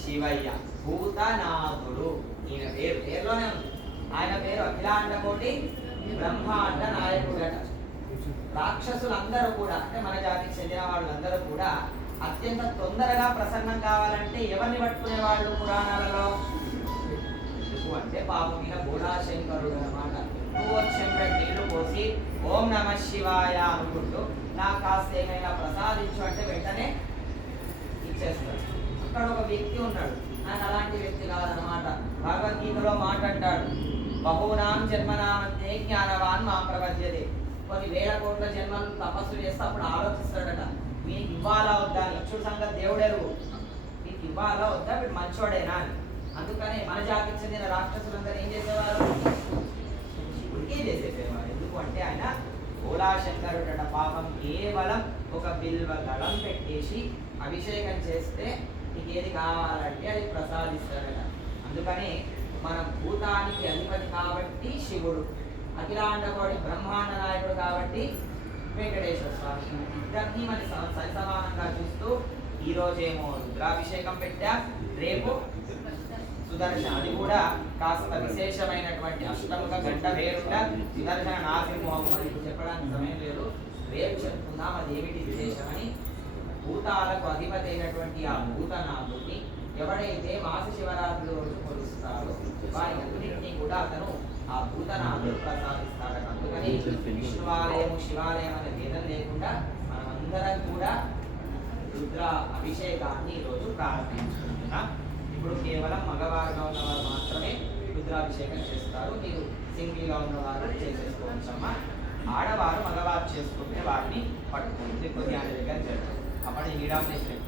శివయ్య, భూతనాథుడు. ఈయన పేరులోనే ఉంది. ఆయన పేరు అఖిలాండ కోటి బ్రహ్మాండ నాయకుడట. రాక్షసులందరూ కూడా అంటే మన జాతికి చెందిన వాళ్ళందరూ కూడా అత్యంత తొందరగా ప్రసన్నం కావాలంటే ఎవరిని పట్టుకునే వాళ్ళు పురాణాలలో? అంటే పాపం మీద బోళాశంకరుడు అన్నమాట. నువ్వు వచ్చే నీళ్లు పోసి ఓం నమ శివాయ అనుకుంటూ నాకు కాస్త ఏమైనా ప్రసాదించు అంటే వెంటనే ఇచ్చేస్తాడు. అక్కడ ఒక వ్యక్తి ఉన్నాడు. నాకు అలాంటి వ్యక్తి కాదనమాట. భగవద్గీతలో మాట అంటాడు, బహూనాం జన్మనామంతే జ్ఞానవాన్ మా ప్రపద్యతే. కొన్ని వేల కోట్ల జన్మలు తపస్సు చేస్తే అప్పుడు ఆలోచిస్తాడట, వీనికి ఇవ్వాలా వద్దా? లక్ష్యుడు సంగతి దేవుడెరుగు, వీనికి ఇవ్వాలా వద్దా, వీడు మంచోడేనా అని. అందుకనే మన జాతికి చెందిన రాక్షసులందరూ ఏం చేసేవారు? శివుడికే చేసేసేవారు. ఎందుకు అంటే ఆయన భోళాశంకరుడట. పాపం కేవలం ఒక బిల్వ దళం పెట్టేసి అభిషేకం చేస్తే నీకు ఏది కావాలంటే అది ప్రసాదిస్తాడట. అందుకని మనం భూతానికి అధిపతి కాబట్టి శివుడు, అఖిలాండ కోటి బ్రహ్మాండ నాయకుడు కాబట్టి వెంకటేశ్వర స్వామి. ఇద్దరిని మన సరిసమానంగా చూస్తూ ఈ రోజేమో రుద్రాభిషేకం పెట్టా, రేపు సుదర్శన. అది కూడా కాస్త విశేషమైనటువంటి అష్టముఖ గంట వేరుట సుదర్శన నాసింహం. మరి చెప్పడానికి సమయం లేదు, రేపు చెప్పుకుందాం అది ఏమిటి విశేషమని. భూతాలకు అధిపతి అయినటువంటి ఆ భూతనాథుడిని ఎవడైతే మాస శివరాత్రి రోజు కొలుస్తారో వారి అన్నింటినీ కూడా అతను ఆ భూతనాథుడు ప్రసాదిస్తాడట. అందుకని విష్ణువాలయం శివాలయం అనే భేదం లేకుండా మనమందరం కూడా రుద్ర అభిషేకాన్ని ఈరోజు ప్రారంభించుకుంటున్నాం. ఇప్పుడు కేవలం మగవారుగా ఉన్నవారు మాత్రమే రుద్రాభిషేకం చేస్తారు. మీరు సింగిల్గా ఉన్నవారు చేసేసుకోవచ్చమ్మా. ఆడవారు మగవారు చేసుకుంటే వారిని పట్టుకుంటుంది కొద్ది ఆయన దగ్గర జరుగుతుంది. అప్పుడు ఈ డామినేషన్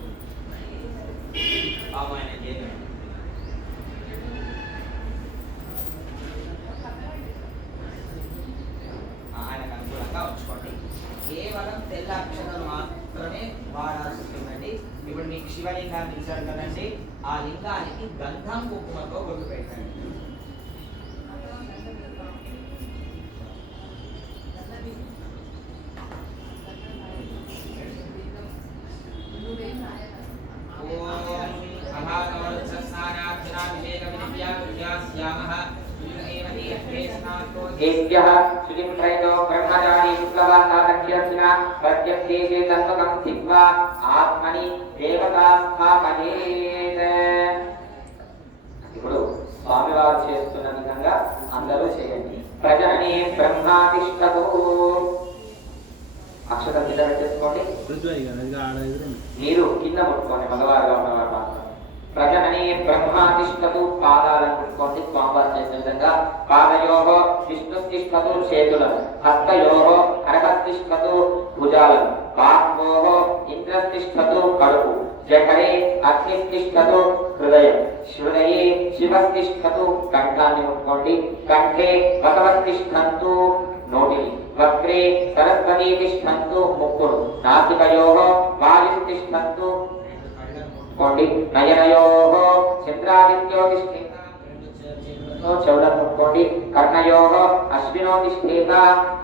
బాబు ఆయన చేయండి. ఆయనకు అనుకూలంగా ఉంచుకోండి. కేవలం తెల్ల అక్షరాలు మాత్రమే వాడాల్సి ఉంటుందండి. ఇప్పుడు మీకు శివలింగాన్ని ఇచ్చారు కదండి, ఆ లింగానికి గంధం కుంకుమతో బొట్టు పెట్టండి. ఓం అభాగవత్సస్నానార్చనాభిషేకమిత్యాస్యామః ఏమని ఏభ్యః శుచిం త్రైతో బ్రహ్మచారి శుక్లవాసాదక్షిణ ప్రత్యక్షేషే తన్మకం స్థిత్వా ఆత్మని దేవతా స్థాపయేత్. ఇప్పుడు స్వామివారు చేస్తున్న విధంగా అందరూ చేయండి. ప్రజననే బ్రహ్మాతిష్టతో అక్షతం కింద పెట్టేసుకోండి. మీరు కింద ముట్టుకోండి, మగవారుగా ఉన్నవారు మాత్రం. ప్రజననే బ్రహ్మాతిష్టతు పాదాలను ముట్టుకోండి. స్వామివారు చేసిన విధంగా పాదయోహో విష్ణుతిష్టతు చేతులను, హస్తయోహో హరహస్తిష్టతు భుజాలను, బాహ్వోహో ఇంద్రతిష్టతు కడుపు, జఠరే అగ్నితిష్టతు హృదయం, హృదయే శివతిష్టతు కంఠాన్ని ముట్టుకోండి. కంఠే భగవతిష్టంతు నోటిని, వక్రే సరస్వతీ తిష్టంతు ముక్కును, నాసికయోహో వాయుతిష్టంతు కోండి, నయనయోహో చంద్రాదిత్యో తిష్టేత చెవులను ముట్టుకోండి. కర్ణయోహో అశ్వినో తిష్టేత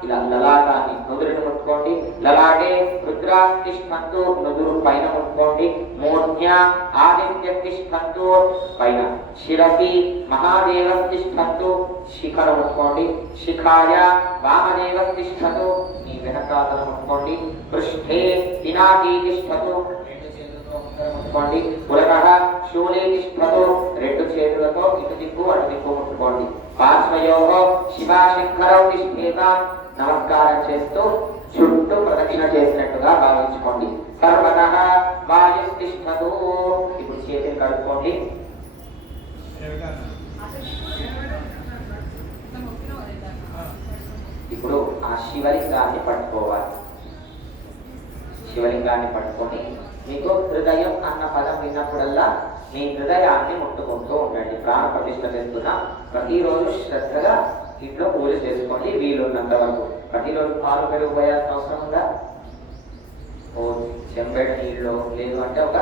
ఇలా లలాటాన్ని నుదురుని ముట్టుకోండి. లలాటే రుద్రాతిష్టంతు నుదురు పైన ముట్టుకోండి. మూర్ధ్య ఆదిత్య తిష్టంతు పైన, శిరసి మహాదేవ తిష్టంతు శిఖర ముట్టుకోండి. శిఖాయ వామదేవ తిష్టతు మీ వెనకాతల ముట్టుకోండి. పృష్ఠే పినాకీ తిష్టతు ముట్టుకోండి. పురః శూలే తిష్టతు రెండు చేతులతో ఇటు దిక్కు అటు దిక్కు ముట్టుకోండి. పార్శ్వయోహో శివాశంకరౌ తిష్టేత నమస్కారం చేస్తూ చుట్టూ ప్రదక్షిణ చేసినట్టుగా భావించుకోండి. సర్వతః వాయు తిష్టతు ఇప్పుడు చేతిని కడుక్కోండి. ఇప్పుడు ఆ శివలింగాన్ని పట్టుకోవాలి. శివలింగాన్ని పట్టుకొని మీకు హృదయం అన్న పదం విన్నప్పుడల్లా మీ హృదయాన్ని ముట్టుకుంటూ ఉండండి. ప్రాణ ప్రతిష్ఠ చేస్తున్న ప్రతిరోజు శ్రద్ధగా ఇంట్లో పూజ చేసుకోండి వీలున్నంత వరకు. ప్రతిరోజు పాలు పెరుగు పోయాల్సిన అవసరం ఉందా? ఓ చెంబెడ నీళ్ళు, లేదు అంటే ఒక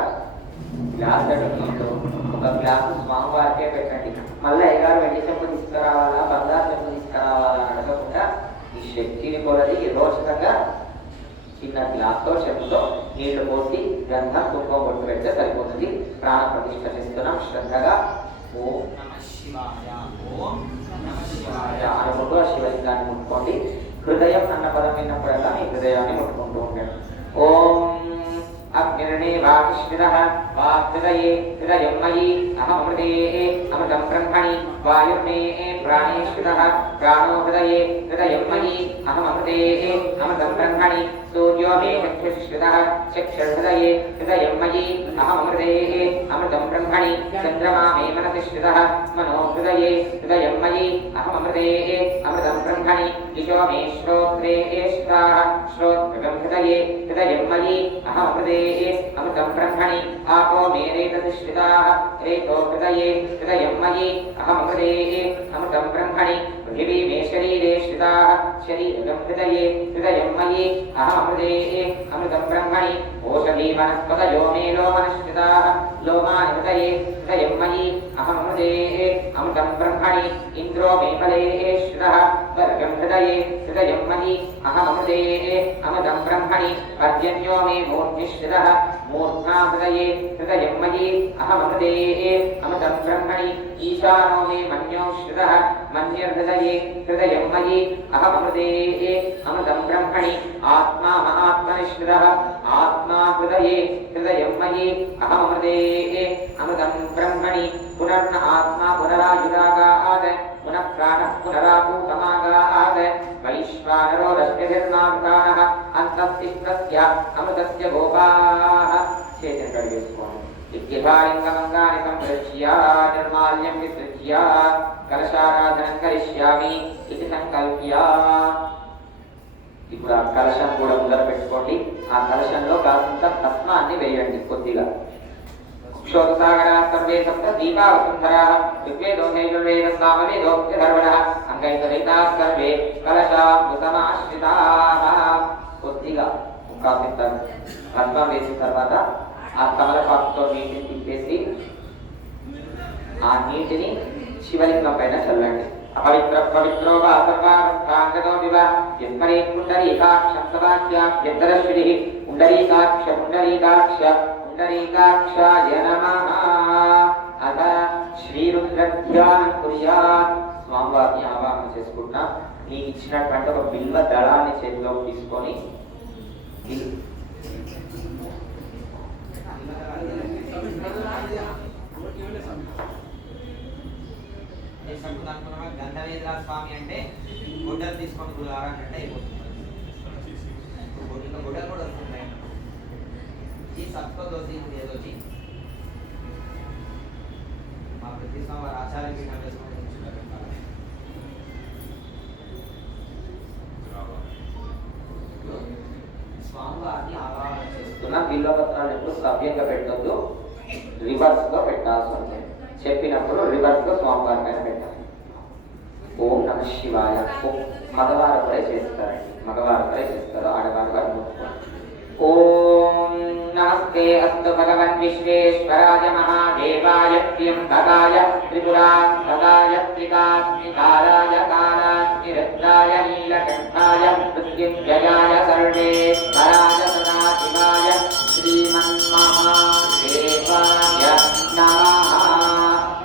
గ్లాస్ నీళ్ళు, ఒక గ్లాసు స్వామివారికే పెట్టండి. మళ్ళీ అయ్యగారు వెండి చెంబు తీసుకురావాలా బంగారు చెంబు తీసుకురావాలా అని అడగకుండా ఈ శక్తిని కొలది రోచకంగా చిన్న గ్లాస్తో చెంబుతో నీళ్లు పోసి గంధం కుంకుమ బొట్టు పెడితే సరిపోతుంది. ప్రాణ ప్రతిష్ఠ చేస్తున్నాం శ్రద్ధగా. ఓం నమః శివాయ, ఓం నమః శివాయ అనుకుంటూ ఆ శివలింగాన్ని ముట్టుకోండి. హృదయం అన్న పదం విన్నప్పుడల్లా మీ హృదయాన్ని ముట్టుకుంటూ ఉండండి. ఓం అగ్నిర్ణే వాకిష్ఠిరః వాహృదయే హృదయం మయి అహమృతే అమృతం బ్రహ్మణి వాయుర్ణే ప్రాణేశ్వరః ప్రాణో హృదయే హృదయం మయి అహమృతే అమృతం బ్రహ్మణి సూర్యో మే చక్షుశ్రుతః చక్షుర్హృదయే హృదయం మయి అహమృతే అమృతం బ్రహ్మణి చంద్రమా మే మనసి శ్రుతః మనో హృదయే హృదయం మయి అహమృతే అమృతం బ్రహ్మణి దిశో మే శ్రోత్రే శ్రుతః శ్రోత్రం హృదయే హృదయం మయి అహమృతే అమృతం బ్రహ్మణి ఆపో మే రేతశ్రుతాః రేతో హృదయే హృదయం మయి అహమృతే అమృతం బ్రహ్మణి పృథివీ మే శరీరే శ్రుతాః శరీరం హృదయే హృదయం మయి అహమృతే అమృతం బ్రహ్మణి ఓషధీ వనస్పతయో మే లోమనశ్రుతాః లోమాని హృదయే హృదయం మయి అహమృతే అమృతం బ్రహ్మణి ఇంద్రో మే ఫలే శ్రుతః వర్గం హృదయే హృదయం మయి అహమృతే అమృతం బ్రహ్మణి పర్జన్యో మే మూర్ధ్నిశ్రుతః మూర్ధ్నా హృదయే హృదయం మయి అహమృతే అమృతం బ్రహ్మణి ఈశానో మే మన్యో శ్రుతః మన్యర్హృదయే హృదయం మయి అహమృతే అమృతం బ్రహ్మణి ఆత్మా మహాత్మనిశ్రుతః ఆత్మా హృదయే హృదయం మయి అహమృతే అమృతం బ్రహ్మణి పునర్న ఆత్మా పునరాయురాగాద్ పునః ప్రాణః పునరాపూతమాగాద్ వైశ్వానరో రశ్మిభిర్నామృతానః అంతఃతిష్టస్య అమృతస్య గోపాః. చేతిని కడిగేసుకోండి. ఇత్యభాలింగమంగాని సంప్రచ్య నిర్మాల్యం విసృజ్య కలశారాధనం కరిష్యామి ఇది సంకల్ప్య. ఇప్పుడు ఆ కలశం కూడా ముందర పెట్టుకోండి. ఆ కలశంలో కాస్త భస్మాన్ని వేయండి కొద్దిగా. క్షోత్సాగరాः సర్వే సప్త దీపా వసుంధరాः ఋగ్వేదో యజుర్వేదో సామవేదోక్తధర్వణः అంగైతరైతాः సర్వే కలశామృతమాశ్రితాः. కొద్దిగా కాసింత భస్మం వేసిన తర్వాత ఆ తమలపాకుతో నీటిని తిప్పేసి ఆ నీటిని శివలింగం పైన చల్లండి. అపవిత్ర పవిత్రో వా సర్వాంగతో వివ యస్మరే పుండరీకాక్షం సవాచ్యాభ్యంతరశ్రుతిః పుండరీకాక్ష పుండరీకాక్ష పుండరీకాక్షాయ నమః. అథ శ్రీరుద్రధ్యానం కుర్యాత్. స్వామివారిని ఆవాహన ప్రారంభం చేసుకుంటున్నా. నీకు ఇచ్చినటువంటి ఒక బిల్వ దళాన్ని చేతిలోకి తీసుకొని గంధవేంద్ర స్వామి అంటే గుడ్డలు తీసుకొని గురుగారు అంటే అయిపోతుంది. గుడ్డలు కూడా వస్తున్నాయి. ఈ సబ్को दोषी दे दो जी మా ప్రతి సంవత్సరం ఆచార్య పీఠం వేసుకొని ఉంచుతారు. స్వామివారిని ఆరాధన చేస్తున్న బిల్వపత్రాలు ఎప్పుడు సవ్యంగా పెట్టొద్దు, రివర్స్ గా పెట్టాల్సి ఉంటుంది. చెప్పినప్పుడు రివర్స్ గా స్వామివారి పైన పెట్టాలి. ఓం నమ శివాయ. మగవారు కూడా చేస్తారండి, మగవారు కూడా చేస్తారు, ఆడవారు కూడా ముట్టుకోండి. ఓం నమస్తే అస్తు భగవన్ విశ్వేశ్వరాయ మహాదేవాయ త్ర్యంబకాయ త్రిపురాంతకాయ త్రికాగ్నికాలాయ కాలాగ్నిరుద్రాయ నీలకంఠాయ మృత్యుంజయాయ సర్వేశ్వరాయ సదాశివాయ శ్రీమన్మహాదేవాయ నమః.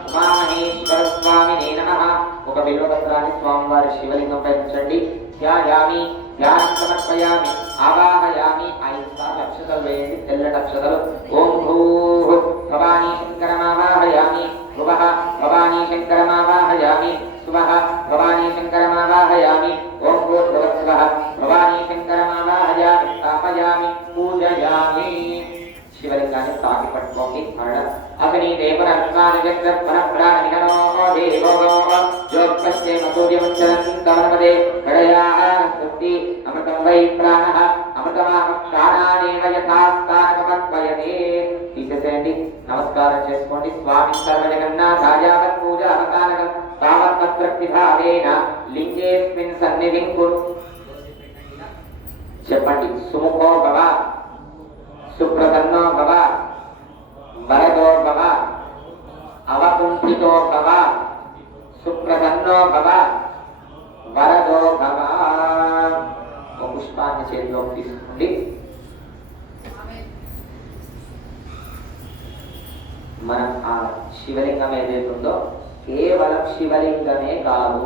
ఉమామహేశ్వర స్వామినే నమః. ఒక బిల్వపత్రాన్ని స్వామివారి శివలింగం పై ఉంచండి. ధ్యాయామి, ధ్యానం సమర్పయామి, ఆవాహయామి. 5 సార్లు అక్షతలు వేయండి, తెల్లటి అక్షతలు. ఓం భూః భవానీ శంకరమావాహయామి, భువః భవానీ శంకరమావాహయామి, సువః భవానీ శంకరమావాహయామి, ఓం భూర్భువస్సువః భవానీ శంకరమావాహయామి, స్థాపయామి, పూజయామి. శివలింగాన్ని తాకి పట్టుకోండి. అగ్ని దేవన ప్రాణమినో దేవో జ్యోత్పశ్చేమ సూర్యముచ్చరంతమనమదే గడయాస్తి అమృతం వై ప్రాణః అమృతమాహం ప్రాణానేవ యథాస్థానమర్పయతే. తీసేసేయండి, నమస్కారం చేసుకోండి. స్వామి సర్వజగన్నాథాయావత్ పూజ అవతారకం తావత్పత్రవిధావేన లింగేస్మిన్ సన్నిధిం కురు. చెప్పండి. సుముఖో భవ, సుప్రసన్నో భవ, వరదో భవ, అవకుంఠితో భవ, సుప్రసన్నో భవ, వరదో భవ. ఒక పుష్పాన్ని చేతిలోకి తీసుకోండి. మనం ఆ శివలింగం ఏదైతే ఉందో కేవలం శివలింగమే కాదు,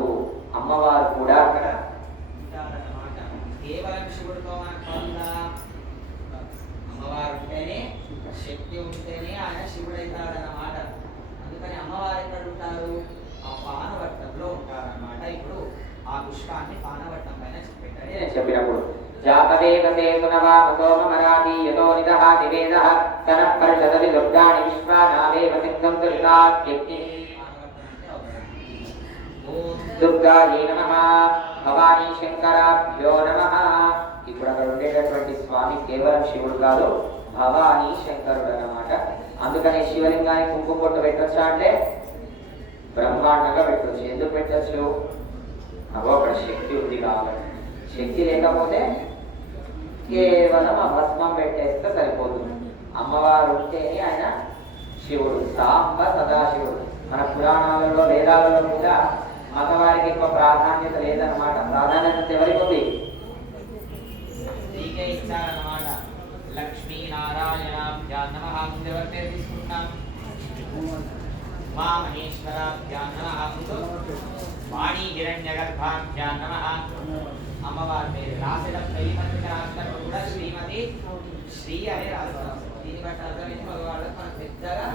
అమ్మవారు కూడా అక్కడ కేవలం శివుడితో అమ్మవారు ఉంటేనే, శక్తి ఉంటేనే ఆయన శివుడైతాడన్నమాట. అందుకని అమ్మవారు ఎక్కడ ఉంటారు? ఆ పానవట్టంలో ఉంటారన్నమాట. ఇప్పుడు ఆ పుష్పాన్ని పానవట్టం పైన పెట్టాలి. చెప్పినప్పుడు జాతవేదతే సునవామసోమరాది యతో నిదః దివేదః తనః పరిషదవి దుర్గాణి విశ్వానావేవ సిద్ధం దుర్గాత్యక్తి. దుర్గాయే నమః, భవానీ శంకరాభ్యో నమః. ఇప్పుడు అక్కడ ఉండేటటువంటి స్వామి కేవలం శివుడు కాదు, భవానీ శంకరుడు అన్నమాట. అందుకనే శివలింగానికి కుంకుమ బొట్టు పెట్టొచ్చా అంటే బ్రహ్మాండంగా పెట్టొచ్చు. ఎందుకు పెట్టచ్చు? అగో అక్కడ శక్తి ఉంది కాబట్టి. శక్తి లేకపోతే కేవలం ఆ భస్మం పెట్టేస్తే సరిపోతుంది. అమ్మవారు ఉంటేనే ఆయన శివుడు, సాంబ సదాశివుడు. మన పురాణాలలో వేదాలలో కూడా మగవారికి ఎక్కువ ప్రాధాన్యత లేదన్నమాట. ప్రాధాన్యత ఎవరికి ఉంది? నీకే ఇచ్చారన్నమాట. లక్ష్మీనారాయణాభ్యాం నమః. ముందు ఎవరి పేరు తీసుకుంటాం? మా మహేశ్వరాభ్యాం నమః. ముందు వాణి హిరణ్యగర్భాభ్యాం నమః. అమ్మవారి పేరు రాసేటప్పుడు శ్రీమతి రాసేటప్పుడు కూడా శ్రీమతి శ్రీ అనే రాస్తారు. దీన్ని బట్టి అర్థమైంది మగవాళ్ళకి మనకు పెద్దగా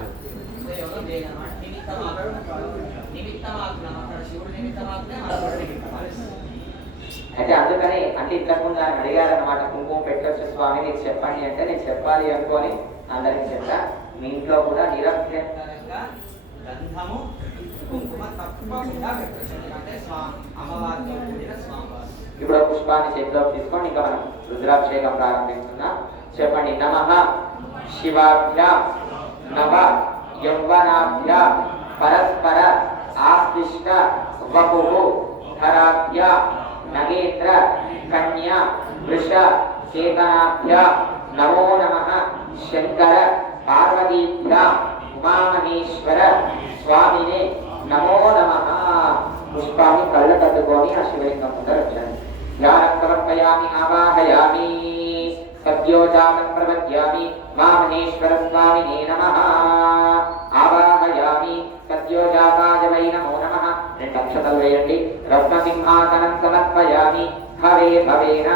ఉపయోగం లేదన్నమాట. నిమిత్తమాత్రం అక్కడ శివుడు నిమిత్తమాత్రమే, మన కూడా నిమిత్తమాత్రం. అయితే అందుకని అంటే ఇంతకుముందు ఆయన అడిగారు అనమాట, కుంకుమ పెట్టొచ్చు స్వామి మీకు చెప్పండి అంటే నేను చెప్పాలి అనుకొని అందరికి చెప్పా. మీ ఇంట్లో కూడా నిరభ్యంతరంగా గంధము కుంకుమ తప్పకుండా పెట్టొచ్చు. అంటే అమ్మవారితో కూడిన స్వామివారు. ఇప్పుడు పుష్పాన్ని చేతిలోకి తీసుకోండి. ఇంకా మనం రుద్రాభిషేకం ప్రారంభిస్తున్నాం. చెప్పండి. నమః శివాభ్యాం నవ యౌవనాభ్యాం పరస్పర ఆశ్లిష్ట వపుః ధరాభ్యాం నగేంద్ర కన్యా వృష చేతనాభ్యాం నమో నమః శంకర పార్వతీభ్యాం ఉమామహేశ్వర స్వామినే నమో నమః. పుష్పాన్ని కళ్ళ కట్టుకొని ఆ శివలింగం ముందర వచ్చాను. ధ్యానం సమర్పయామి, ఆవాహయామి, సద్యోజాతం ప్రపద్యామి, వామహేశ్వర స్వామినే నమః. ఆవాహయామి, సద్యోజాతాయ వై నమో నమః. అక్షతలు వేయండి. రత్నసింహాసనం సమర్పయామి. భవే భవేన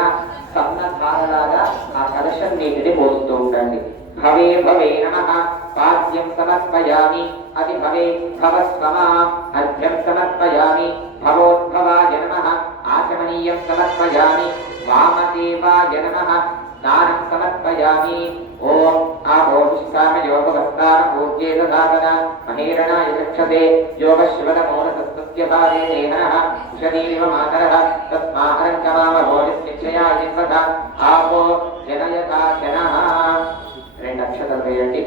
సన్నధారలాగా ఆ కలశం నీటిని పోస్తూ ఉండండి. భవే భవే నమః పాద్యం సమర్పయామి. అది భవే భవస్వమా అర్ఘ్యం సమర్పయామి. భవోద్భవాయ నమః ఆచమనీయం సమర్పయామి. వామదేవాయ నమః స్నానం సమర్పయామి. ఓం ఆభోష్కామ యోగవస్తాన పూజ్యేత సాధన మహేరణాయ చక్షతే యోగ శివనమోనసత్య భారే దేహనః కుశలీవ మాతరః తస్మాహరం కమామ భోజనిశ్చయా జిన్వత ఆపో జనయతా జనః. 2 అక్షతలు వేయండి.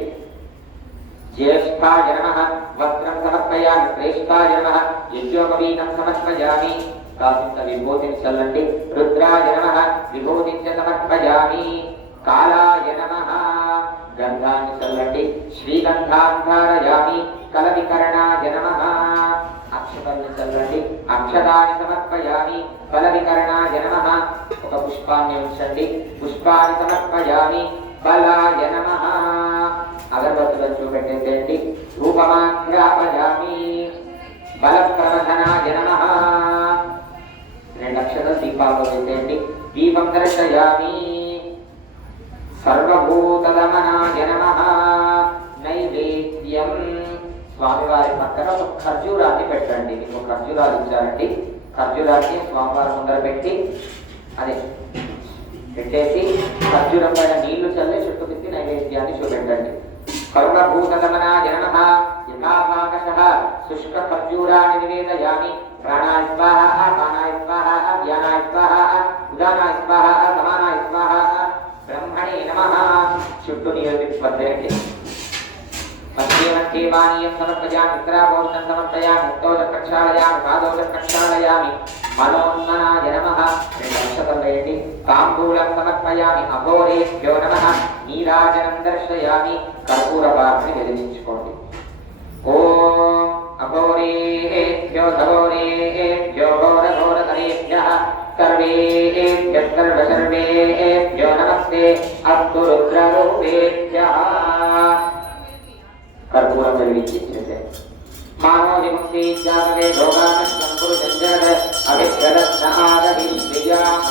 జ్యేష్ఠాయ నమః వస్త్రం సమర్పయామి. శ్రేష్ఠాయ నమః యజ్ఞోపవీతం సమర్పయామి. కాసింత విభూతిని చల్లండి. రుద్రాయ నమః విభూతిం చ సమర్పయామి. కాలాయ నమః గంధాన్ని చల్లండి. శ్రీగంధాన్ ధారయామి. కలవికరణాయ నమః అక్షతాన్ని చల్లండి. అక్షతాన్ని సమర్పయామి. కలవికరణాయ నమః ఒక పుష్పాన్ని ఉంచండి. పుష్పాన్ని సమర్పయామి. బలాయ నమః అగరబత్తులను చూపెట్టేసేయండి. రూపమాఖ్యాపయామి. బలప్రవధనాయ నమః 2 అక్షతలు దీపాల్లో వేసేయండి. దీపం దర్శయామి. సర్వభూతదమనాయ నమః నైవేద్యం. స్వామివారి పక్కన ఒక ఖర్జూరాన్ని పెట్టండి. మీకు ఖర్జూరాలు ఇచ్చారండి. ఖర్జూరాన్ని స్వామివారి ముందర పెట్టి అదే పెట్టేసి ఖర్జూరం పైన నీళ్లు చల్లి చుట్టూ తిప్పి నైవేద్యాన్ని చూపెట్టండి. సర్వభూతదమనాయ నమః యథాభాగశః శుష్క ఖర్జూరాన్ని నివేదయామి. ప్రాణాయ స్వాహా అపానాయ స్వాహా వ్యానాయ స్వాహా ఉదానాయ స్వాహా సమానాయ స్వాహా బ్రహ్మణే నమః. చుట్టూ నీరు తిప్పండి. మధ్యే మధ్యే పానీయం సమర్పయామి. మిత్రాభోజనం సమర్పయామి. ముక్తోజ ప్రక్షాళయామి. పాదోజ ప్రక్షాళయామి. మనోన్మనాయ నమః 2 అక్షతలు వేయండి. తాంబూలం సమర్పయామి. అఘోరేభ్యో నమః నీరాజనం దర్శయామి. కర్పూరపాత్రని వెలిగించుకోండి. ఓం అఘోరేభ్యో ఘోరేభ్యో ఘోరఘోరతరేభ్యః సర్వేభ్యః సర్వేభ్యో నమస్తే అస్తు రుద్రరూపేభ్యః. కర్పూరం వెలిగించి మానో విముక్తి జాతవే భోగానష్టం కురు జంజన అభిప్రదత్నాదవిశ్రియామ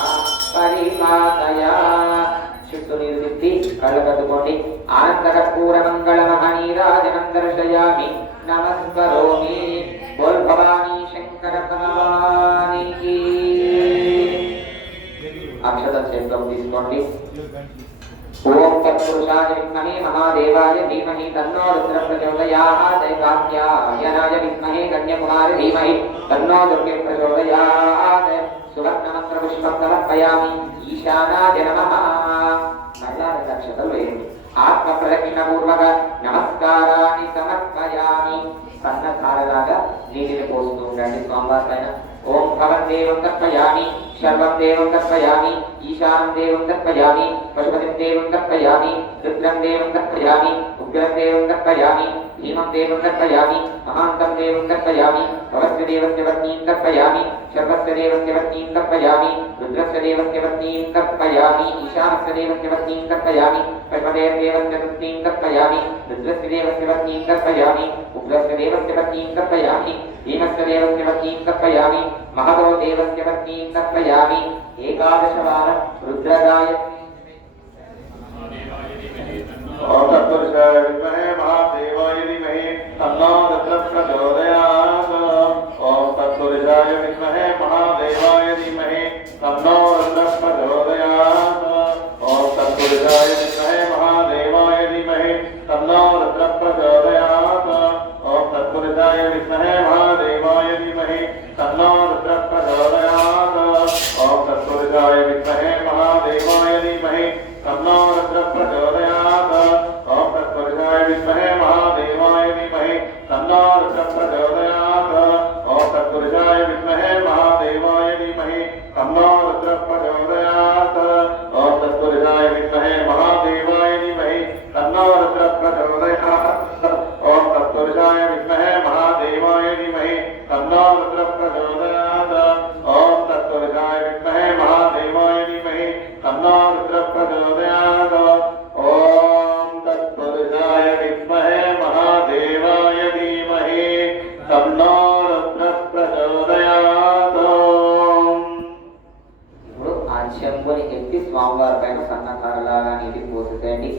పరిపాతయా. చుట్టూ నీరు తిప్పి కళ్ళు కట్టుకోండి. ఆనంద కర్పూర మంగళ మహనీరాజనం దర్శయామి. నమస్కరోమి. బోల్ భవానీ శంకర భగవానికి. అక్షత చేతిలో తీసుకోండి. ఓం తత్పురుషాయ విద్మహే మహాదేవాయ ధీమహి తన్నో రుద్ర ప్రచోదయాత్. కాత్యాయనాయ విద్మహే కన్యాకుమారి ధీమహి తన్నో దుర్గే ప్రచోదయాత్. సువర్ణమంత్ర పుష్పం సమర్పయామి. ఈశానాయ నమః. మళ్ళా 2 అక్షతలు వేయండి. ఆత్మ ప్రదక్షిణ పూర్వక నమస్కారాన్ని సమర్పయామి. సన్నధారలాగా నీటిని పోస్తూ ఉండండి స్వామివారి పైన. ఓం భవం దేవం తర్పయామి. శర్వం దేవం తర్పయామి. ఈశానం దేవం తర్పయామి. పశుపతిం దేవం తర్పయామి. రుద్రం దేవం తర్పయామి. ఉగ్రం దేవం తర్పయామి. భీమం దేవం తర్పయామి. మహాంతం దేవం తర్పయామి. భవస్య దేవస్య పత్నీం తర్పయామి. శర్వస్య దేవస్య పత్నీం తర్పయామి. రుద్రస్య దేవస్య పత్నీం తర్పయామి. ఈశానస్య దేవస్య పత్నీం తర్పయామి. పశుపతేర్ దేవస్య పత్నీం తర్పయామి. రుద్రస్య దేవస్య పత్నీం తర్పయామి. ఉగ్రస్య దేవస్య పత్నీం తర్పయామి. భీమస్య దేవస్య పత్నీం తర్పయామి. మహదో దేవస్య పత్నీం తర్పయామి. 11 వారం రుద్రగాయత్రి. ఓం తత్పురుషాయ విద్మహే మహాదేవాయ ధీమహి తన్నో రుద్ర ప్రచోదయాత్. ఓం తత్పురుషాయ విద్మహే మహాదేవాయ ధీమహి తన్నో రుద్ర ప్రచోదయాత్. ఓం తత్పురుషాయ విద్మహే మహాదేవాయ ధీమహి తన్నో రుద్ర ప్రచోదయాత్. ఓం తత్పురుషాయ విద్మహే మహాదేవాయ ధీమహి తన్నో రుద్ర ప్రచోదయాత్. ఓం తత్పురుషాయ విద్మహే మహాదేవాయ ధీమహి తన్నో రుద్ర ప్రచోదయాత్. ఓం తత్పురుషాయ విద్మహే మహాదేవాయ ధీమహి తన్నో రుద్ర ప్రచోదయాత్. ఓం తత్పురుషాయ విద్మహే మహాదేవాయ ధీమహి తన్నో రుద్ర ప్రచోదయాత్. ఓం తత్పురుషాయ విద్మహే మహాదేవాయ ధీమహి తన్నో రుద్ర ప్రచోదయాత్. ఓం తత్పురుషాయ విద్మహే మహాదేవాయ ధీమహి తన్నో రుద్ర ప్రచోదయాత్. ఓం తత్పురుషాయ విద్మహే మహాదేవాయ స్వామివారి పైన సన్నకారులాగా నీటిని పోసేసేయండి.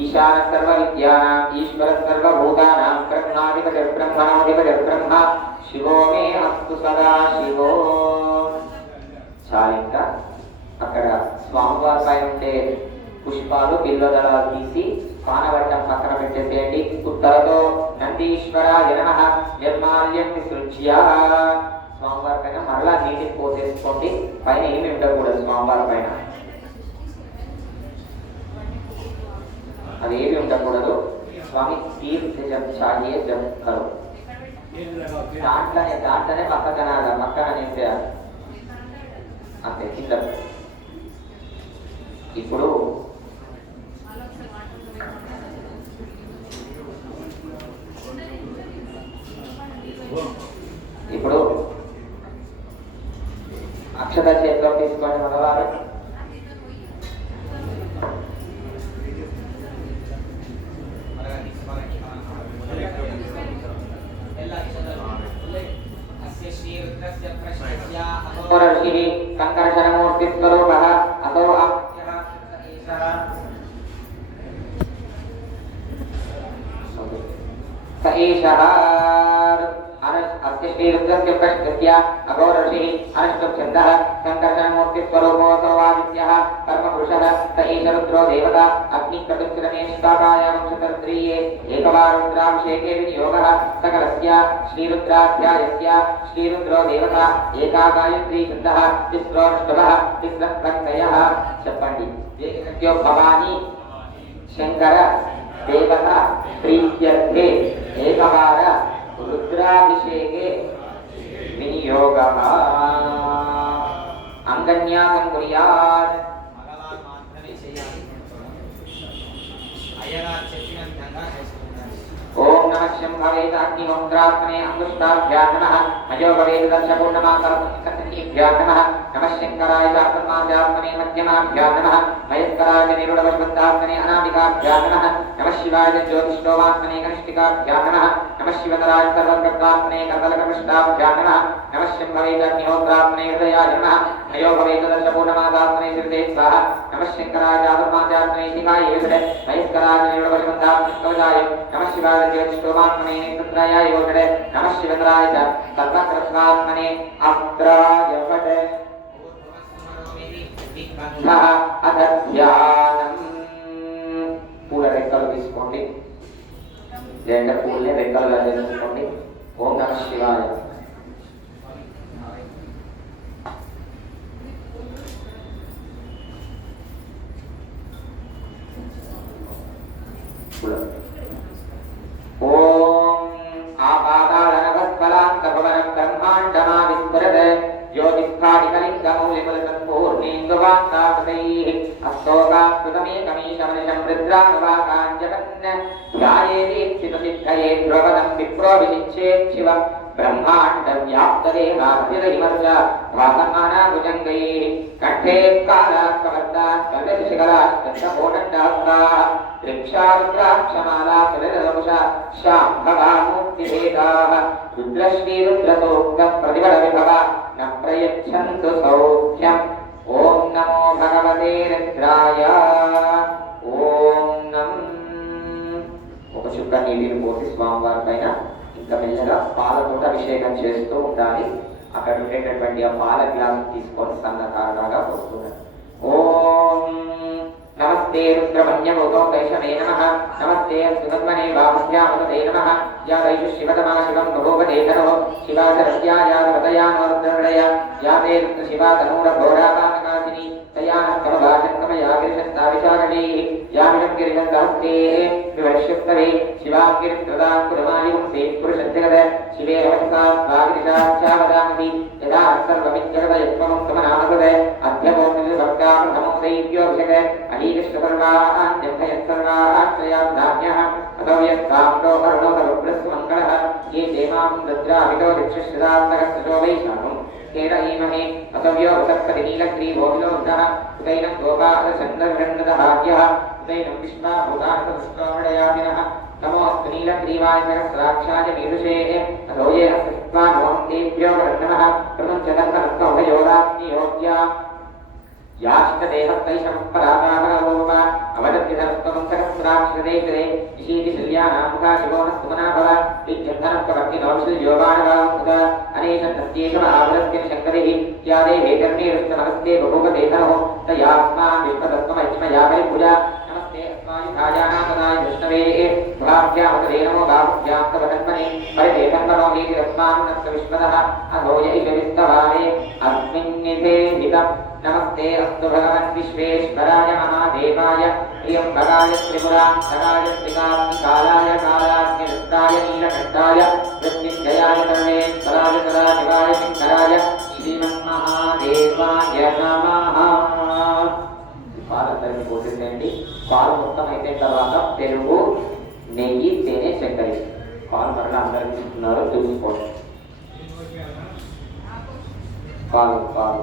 ఈశాన సర్వ విద్యానాం ఈశ్వర సర్వభూతానాం బ్రహ్మాధిపతి బ్రహ్మణోధిపతి బ్రహ్మ శివో మే అస్తు సదా శివో. చాలా ఇంకా అక్కడ స్వామివారి పైన ఉండే పుష్పాలు బిల్వదళాలు తీసి పానవట్టం పక్కన పెట్టేసేయండి. ఉత్తరతో నందీశ్వరాయ నమః నిర్మాల్యం విసృజ్య. స్వామివారి పైన మరలా నీటిని పోసేసుకోండి. పైన ఏమి ఉండకూడదు స్వామివారి పైన, అది ఏమి ఉండకూడదు. స్వామి తీర్థ జం చాయే జం కరు దాంట్లోనే పక్కన నేసేయాలి అంతే కింద. ఇప్పుడు ఇప్పుడు అక్షత చేతిలో తీసుకోండి మగవారు. సంకర్షణమూర్తి స్వరూప అతో శ్రీరుద్రస్య ప్రశ్నస్య అఘోరర్షి అనుష్ఠుప్ఛందః సంకర్షణమూర్తి స్వరూపోऽసౌ ఆదిత్యః పరమపురుషः స ఏష రుద్రో దేవత అగ్నికటుశ్రమే నిష్కాకాయ వంశతర్త్రీయే ఏకవారుద్రాభిషేకే వినియోగः సకలస్య శ్రీరుద్రాధ్యాయస్య శ్రీరుద్రో దేవత ఏకా గాయత్రీ ఛందః తిస్రోష్ఠవః తిస్రః. చెప్పండి. ఏకసత్యో భవాని శంకర దేవత ప్రీత్యర్థే ఏకవార రుద్రాభిషేకే వినియోగః. అంగన్యాసం కుర్యాత్. మగవారు మాత్రమే చేయాలి. అయ్యగారు చెప్పిన విధంగా చేసుకుంటారు. ఓం నమః శంభవేదాగ్నిహోత్రాత్మనే అంగుష్టాభ్యాం నమః అజో భవేద దర్శపూర్ణమాకర్మణిభ్యాం నమః నమః శంకరాయ చాత్మాభ్యాత్మనే మధ్యమాభ్యాం నమః మయస్కరాయ నిరుడవశుద్ధాత్మనే అనామికాభ్యాం నమః నమః శివాయ జ్యోతిష్ఠోమాత్మనే కనిష్ఠికాభ్యాం నమః నమః శివతరాయ సర్వకర్తాత్మనే కర్తలకృష్టాభ్యాం నమః నమః శంభవేదాగ్నిహోత్రాత్మనే హృదయాయ నమః అజో భవేద దర్శపూర్ణమాకర్మణే హృదయ స్వాహ నమః శంకరాయ చాత్మాభ్యాత్మనే శివాయ విషడే మయస్కరాయ నిరుడవశుద్ధాత్మనే కవచాయ నమః శివాయ జ్యోతిష్ఠోమాత్మనే నేత్రాయ యోగడే నమః శివతరాయ సర్వకృష్ణాత్మనే అస్త్రాయ వడే అధ్యానం. పూల రెక్కలు తీసుకోండి. రెండు పూలనే రెక్కలుగా చేసుకోండి. ఓం నమః శివాయ. ఓం ఆపాతాళనవత్పలాంతభవనం బ్రహ్మాండమా విస్ఫురత్ జ్యోతిస్థానికలింగమౌలిమలసత్పూర్ణేందువాంతాపతైః అస్తోకాస్తృతమేకమీశమనిశం రుద్రానువాకాంజపన్ ధ్యాయేదీప్సితసిద్ధయే ధ్రువపదం విప్రో వినిచ్చేచ్చివ బ్రహ్మాండ వ్యాప్తదేహాభ్యుదహిమర్జ భాసమానాభుజంగైః కంఠే కాళాకవర్దాస్కందశిఖరాశ్చోటండాస్తాః త్రిక్షారుద్రాక్షమాలా సురదవశ శాంభవామూర్తిభేదాః రుద్రశ్రీరుద్రసూక్త ప్రతిబల విభవ న ప్రయచ్చంతు సౌఖ్యం. ఓం నమో భగవతే రుద్రాయ. ఓం నం. ఒక చుక్క నీటిని పోసి స్వామివారి పైన ఇంకా మెల్లగా పాలతోట అభిషేకం చేస్తూ ఉండాలి. అక్కడ ఉండేటటువంటి ఆ పాల గ్లాసు తీసుకొని సన్నకారులాగా పోస్తున్నారు. ఓం నమస్తే రుద్రమన్యభూతో వైష్ణవే నమః నమస్తే సుగన్వనే వామస్యామతే నమః యా వైషు శివతమా శివం బభూవదేధనో శివాచరస్యాయాదవతయానో రుద్రహృదయ యా తే రుద్ర శివాతనూఢఘోరాపానకాశిని తయానః గిరిశస్తావిశారణీః యామిషం గిరిశస్తాస్తే వివర్షుక్తవే శివాం గిరిత్రదాం కురమాలిం తే పురుషద్జగద శివే రవస్తా స్వాగిరిశాచ్చావదామసి యదా సర్వమిజ్జగద యత్వమం సమనామసద అధ్యమోనిర్భక్తాం నమో దైవ్యోభిషక అలీకృష్ణపర్వాణ్యభయసర్వాశ్రయాధాన్యః అతవ్యస్తాంలో అరుణోదరుబ్రస్సు మంగళః ये देवां रुद्राभितो दिक्षश्रदात्मकस्तजो वैशाखं केरयीमहे अतव्यो वसत्पतिनीलग्रीवोऽभिलोक्तः उदैनं गोपालचन्द्रवृन्ददहार्यः उदैनं विश्वाभूतानसदुष्टोमृडयामिनः नमोऽस्तु नीलग्रीवाय सहस्राक्षाय मीदुषे अथो ये अस्त्वा नमः तेभ्यो वरन्नमः प्रपञ्चदन्तमस्तोभयोराग्नियोग्या याष्टदेहस्तैषमपरागामनवोम अवदत्यधरस्तवंसकस्राक्षदेशदे विशीतिशल्यानामुखा शिवोनस्तुमनाभव विद्यन्धनत्वभक्तिनोषिल्योबाणवामुद अनेशन्नत्येकमावृत्यं शङ्करिः यादेहे कर्णीरुष्टमहस्ते बभूवदेधनो तयात्मा विश्वदत्तमैष्मयापरिपूजा नमस्ते अस्मायुधायानामदाय विष्णवे भाभ्यामतदे नमो बाहुभ्यास्तवधन्मने परिदेधन्मनो वीतिरस्मान्नस्तविश्वदः अधो यैषविस्तवामे अस्मिन्निधे हितम् नमस्ते अस्तु भगवन् विश्वेश्वराय महादेवाय त्र्यम्बकाय त्रिपुरान्तकाय त्रिकाग्निकालाय कालाग्निरुद्राय नीलकण्ठाय मृत्युञ्जयाय सर्वेश्वराय सदाशिवाय शङ्कराय श्रीमन्महादेवाय नमः। పాలందరినీ పోసేసేయండి. పాలు మొత్తం అయిపోయిన తర్వాత పెరుగు, నెయ్యి, తేనె, చక్కెర పాలు మరలా అందరికీ ఇస్తున్నారు, చూసుకోండి. పాలు పాలు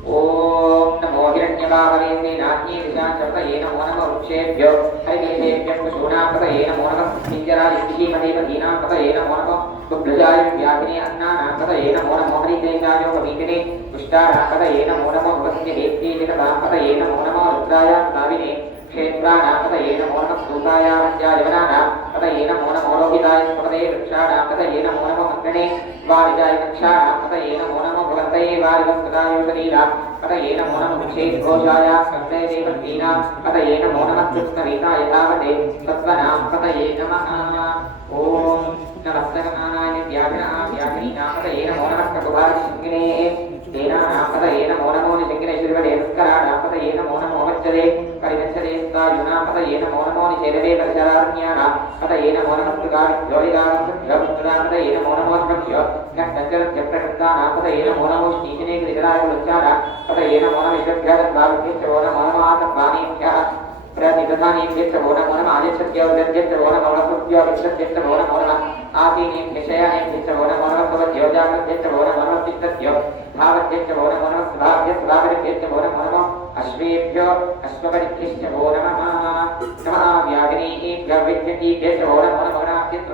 ఓం నమో హిరణ్యవాహవేంద్రే నాట్యే దిశాచరతయే నమో నమః వృక్షేభ్యో హరికేశేభ్యః పశూనాంపతయే నమో నమః కింజరాయ శ్రీమదేవదీనాంపతయే నమో నమః దుగ్ధజాయ వ్యాధినే అన్నానాంపతయే నమో నమో హరికేశాయ కవీకనే పుష్టానాంపతయే నమో నమో భగవత్యేహేత్యే జగదాంపతయే నమో నమో రుద్రాయ నావినే क्षेत्राणापतये नमो नमः सूताय वन्द्यायवनानापतये नमो नमो लोहिताय स्पतये वृक्षाणापतये नमो नमः मन्त्रिणे वारिजाय वृक्षाणापतये नमो नमो भगवतये वारिवस्पदायुतलीलापतये नमो नमः वृक्षेघोषाय स्कन्दे देवकीनापतये नमो नमः कृष्णवीताय धावते सत्त्वनापतये नमः। ॐ नमस्तकनानाय व्याघ्रीनापतये नमो नमः कटुभारिशिङ्गिने तेनापतये नमो नमो निशिङ्गिने श्रीवडेस्कराणापतये नमो नमो वच्चदे परिगच्छदे स्थायुनापतये नमो नमो निषेदवे परिचरारण्यानापतये नमो नमः सुगारिद्योलिगापतये नमो नमो स्पक्ष्यो घट्टञ्जलत्यप्रकृतानापतये नमो नमो श्रीजने गिरिधरायकुलच्चानापतये नमो नमः विश्वभ्यः नमो नमः आतपानेभ्यः प्रतिदधानेभ्यश्च वो नमो नमः आदित्यभ्यश्च वो नमो नमः सूर्योभ्यश्च वो नमो नमः आसीनेभ्यशयानेभ्यश्च वो नमो नमः भवद्योजाग्रभ्यश्च वो नमो नमः चित्तभ्यो भावभ्यश्च वो नमो नमः सुधाभ्यश्च वो नमो नमः अश्वेभ्यो अश्वपरिभ्यश्च वो नमः नमः व्याघ्नेभ्यो विद्यतीभ्यश्च वो नमो नमः गणाभ्यश्च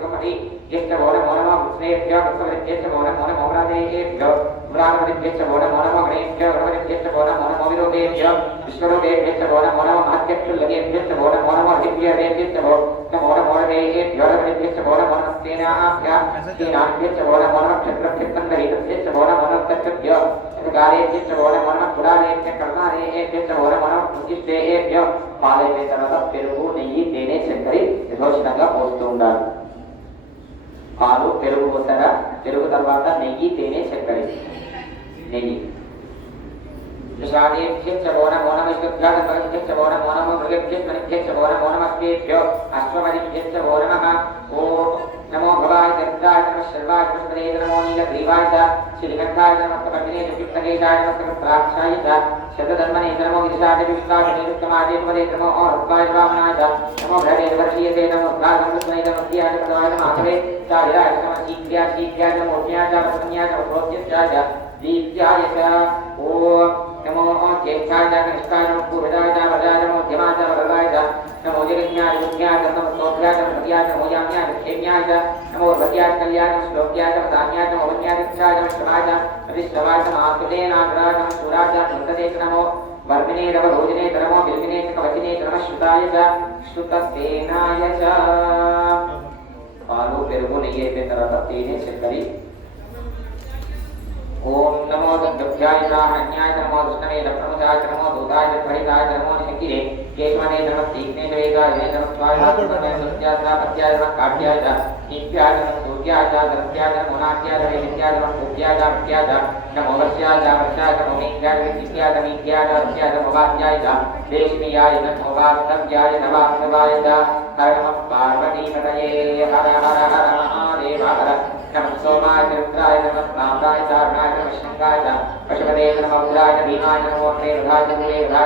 वो नमो नमः कृष्णेभ्यो कृष्णपरिभ्यश्च वो नमो नमः राधेभ्यो पुराणपरिभ्यश्च वो नमो नमः गणेभ्यो गणपरिभ्यश्च वो नमो नमो विरोधेभ्यो विश्वरूपेभ्यश्च वो नमो नमः महत्यक्षुल्लकेभ्यश्च वो नमो नमः दिव्यदेभ्यश्च वो नमो नमो रवेभ्यो रवेभ्यश्च वो नमो नमः सेनाभ्यश्च वो नमो नमः क्षत्रभ्यस्तन्दरीभ्यश्च वो नमो नमः तक्षभ्यो गारेभ्यश्च वो नमो नमः पुराणेभ्यः कर्णारेभ्यश्च वो नमो नमः पुष्टिष्ठेभ्यो పాలైన తర్వాత పెరుగు, నెయ్యి, తేనె, చక్కెర యథోచితంగా పోస్తూ ఉండాలి. పాలు పెరుగు పోసారా, పెరుగు తర్వాత నెయ్యి, తేనె, చక్కెర, నెయ్యి. शादेभ्यश्च वो नमो नमः विश्वभ्यागतभ्यश्च वो नमो नमः मृगेभ्यश्च मणिभ्यश्च वो नमो नमः अस्तेभ्यो अश्वमदिभ्यश्च वो नमः। ॐ नमो भवाय दत्ताय नमः शर्वाय पुष्पदे नमो नीलग्रीवाय च श्रीकण्ठाय नमः कपिने दुष्टकेशाय नमः सहस्राक्षाय च शतधन्मने नमो विदिशाय विष्णाय निरुक्तमाय पदे नमो औरत्वाय वामनाय च नमो भ्रवे वर्षीयते नमो गागमृतमय नमो स्याय पदवाय नमः आचरे चार्याय नमः शीघ्र्याय नमो ज्ञाय च वसन्याय च प्रोच्यत्याय च दीप्त्याय च। ॐ नमो ज्येष्ठाय च कनिष्ठाय नमो पूर्वजाय च वरदाय नमो मध्यमाय च वरदाय च नमो जगन्याय विज्ञाय च नमो स्तोत्राय च मध्याय च नमो याम्याय च क्षेम्याय च नमो भक्त्याय च कल्याय च श्लोक्याय च वदान्याय च नमो वन्याय च क्षाय च श्रवाय च अविश्रवाय च मातुले नागराय च शूराय च नन्दते च नमो वर्मिने नमो भोजने च नमो बिल्विने च कवचिने च नमः श्रुताय च श्रुतसेनाय च। पालु पेरुगु नेय्यि అయిపోయిన తర్వాత తేనె చక్కెర। ओम नमो दग्ध्याय ब्राह्मण्याय नमो विष्णवे प्रमुखाय नमो दूताय प्रहिताय नमो निशंकिरे केशवने नमः तीक्ष्णे वेगाय नमः स्वाहाय नमः सत्याय नमः काट्याय नीत्याय नमः सूर्याय दत्याय नमो नाट्याय वैद्याय नमः पूज्याय भक्त्याय नमो वस्याय वर्षाय नमो मीत्याय विद्याय मीत्याय रस्याय नमो वाद्याय देशमीयाय नमो वास्तव्याय नवास्तवाय हर नमः पार्वतीपतये हर हर हर महादेव हर नमः सोमाय रुद्राय नमः नागाय चारणाय नमः शंकाय पशुपते नमः उग्राय भीमाय नमो त्रेधाय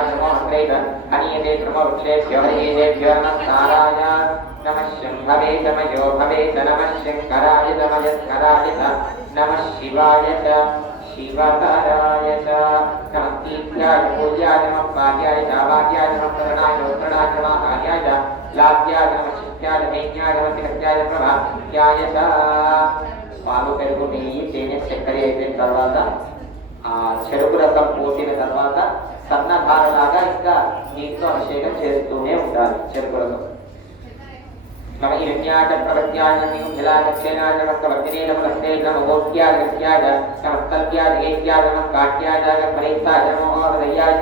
नमो त्रेध अनियते नमो वृक्षेभ्यो हरिकेभ्यो नमः ताराय नमः शंभवे नमयो भवे नमः शंकराय नमस्कराय नमः शिवाय च शिवतराय च नमः कीर्त्याय पूज्याय नमः पाद्याय च वाद्याय नमः करणाय उत्तराय नमः आर्याय च लाभ्याय नमः शिष्याय नैज्ञाय नमः तिरस्याय प्रभात्याय च। పాలు పెరుగు నెయ్యి తేనె చక్కెర అయిపోయిన తర్వాత ఆ చెరుకు రసం పోసిన తర్వాత ఇంకా నీటితో అభిషేకం చేస్తూనే ఉండాలి చెరుకులతో. मम इरण्याच प्रवत्याय नियुञ्जलाय क्षेनाय नमस्तवर्तिने नमस्ते नमोऽस्त्याय गत्याय नमस्तत्याय एत्याय नमः काट्याय परेत्ताय नमो हृदयाय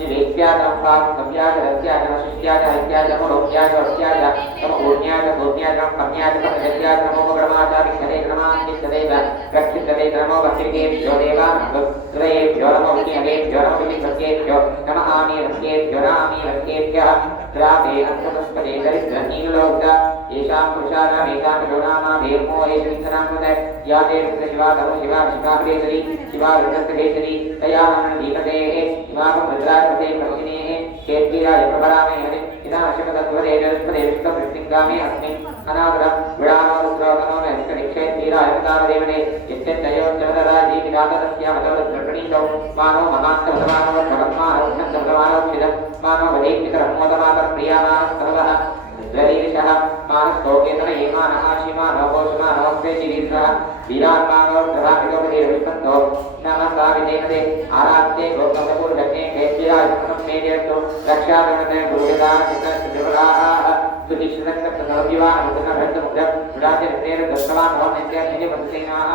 निवेद्याय नमः पापव्याय रत्याय नमशिष्याय हत्याय नमो रोग्याय वस्याय नमो ऊर्ण्याय गोप्याय नमः कन्याय पदगत्याय नमो ब्रह्माचार्य विष्णवे नमः नित्यदेव रक्षितवे नमो भक्तिभ्यो देवान् भक्तयेभ्यो नमो विष्णवेभ्यो नमो विष्णुभ्यो नमः आमीरभ्येभ्यो नामीरभ्येभ्यः ग्रामे अंतस्पदे दरिद्रनीलोक येषां पुरुषाणाम् एतां गुणानां वेमो एषिंसनामृत या ते शिवा धर्म शिवा शिवाभेदरी शिवा रुद्रभेदरी तया नाम दीपतेः इमां रुद्रापते प्रसिनेः केत्वीराय प्रभरामे हरि इदा अशमतत्वरे जलस्पदे विष्णुवृत्तिङ्गामे अस्मि अनादरं विडानो रुद्रोतनो नैष्कनिक्षेत्वीराय प्रतापदेवने यत्यन्तयोच्चवदराजी विदातस्यामतवद्गर्भणीतौ मानो महान्तवसमानो भगवन्मानोक्षन्तवसमानो क्षिदं मानो वदेक्तिकरमोदमातर प्रियामानस्तवः द्वरीरिषः मानस्तोकेतन एमानः शिमानो गोषमानो क्वेशिरीर्षः वीरात्मानो ग्रहाभिगोपतिर्विष्पन्तो नमः विदेहते आराध्ये गोप्तपूर्वज्ञे केत्विराय समनं मेदिरस्तु रक्षादुणते भूयदा चित्तस्त्रिवराः सुधिष्ठनक्तप्रसवविवाहमुदनभृतमुग्रं विडाचरित्रेण दर्शवान् भवन्यत्यान्ये वंशेनाः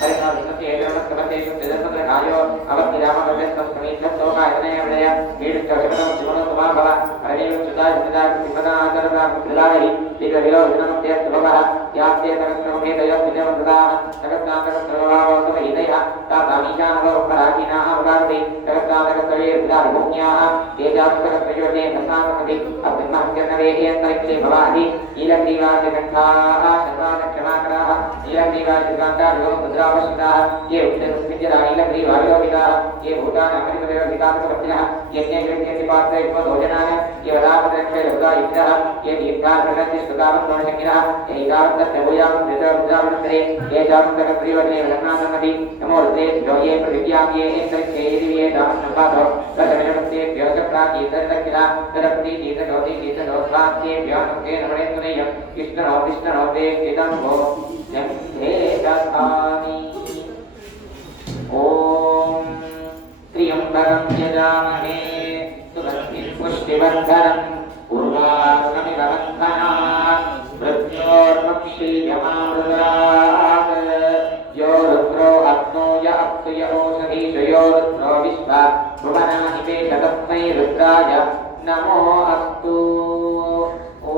परिणामस्य एतरमस्तमतेषु त्रिदर्शनकायो अवधिरामवद्यस्तमेच्छोकायतनयवदय वीडुश्चवशमनं शिवनोत्तमाभव अरवेव सुताय सुताय सिंहनाचरदा प्रदायि दीर्घविलोचनमध्यस्तभवः यास्ते तगत्रमभेदयो विजयवददाः तगत्रान्तगत्रभावोत्तमहितयः तातामीशानवपराचीनाः उदारते तगत्रान्तगत्रये उदारभूम्याः तेजास्तगत्रयोते दशामपति अब्रह्महत्यर्णवेहेऽन्तरिक्षे भवाहि नीलग्रीवादिकण्ठाः शतानक्षमाकराः नीलग्रीवादिकान्ताः ये उत्तरस्मिञ्जरा नीलग्रीवाविलोकिताः ये भूतानामरिपदेवविकासपत्निनः यज्ञेश्वर्यतिपात्रयुग्मभोजनाय ये वदापदक्षयरुदायुक्तः ये दीर्घार्घ्यस्तुतावन्तोषकिनः ये हितावन्तभूयामृतरुद्रावृत्तरे ये चामुण्डकप्रियवने लग्नासन्नति नमो रुद्रेभ्यो ये प्रविद्यां ये एन्तरिक्षे ये दामसम्पादो तदमिषमस्तेभ्यो च प्राकीर्तनदक्षिणा तदपति गीतनोति गीतनोत्वान्त्येभ्यो नमस्ते नमणेन्द्रनेयं कृष्णनो कृष्णनो ते कितम्भो नमस्ते दत्तानि ॐ त्र्यम्बकं यजामहे सुगन्धिं पुष्टिवर्धनम् उर्वारुकमिव बन्धनात् मृत्योर्मक्षीयमामृतात् यो रुद्रो अग्नो य अप्सु य ओषधीषु यो रुद्रो विश्वा भुवनानि पेशतस्मै रुद्राय नमो अस्तु ॐ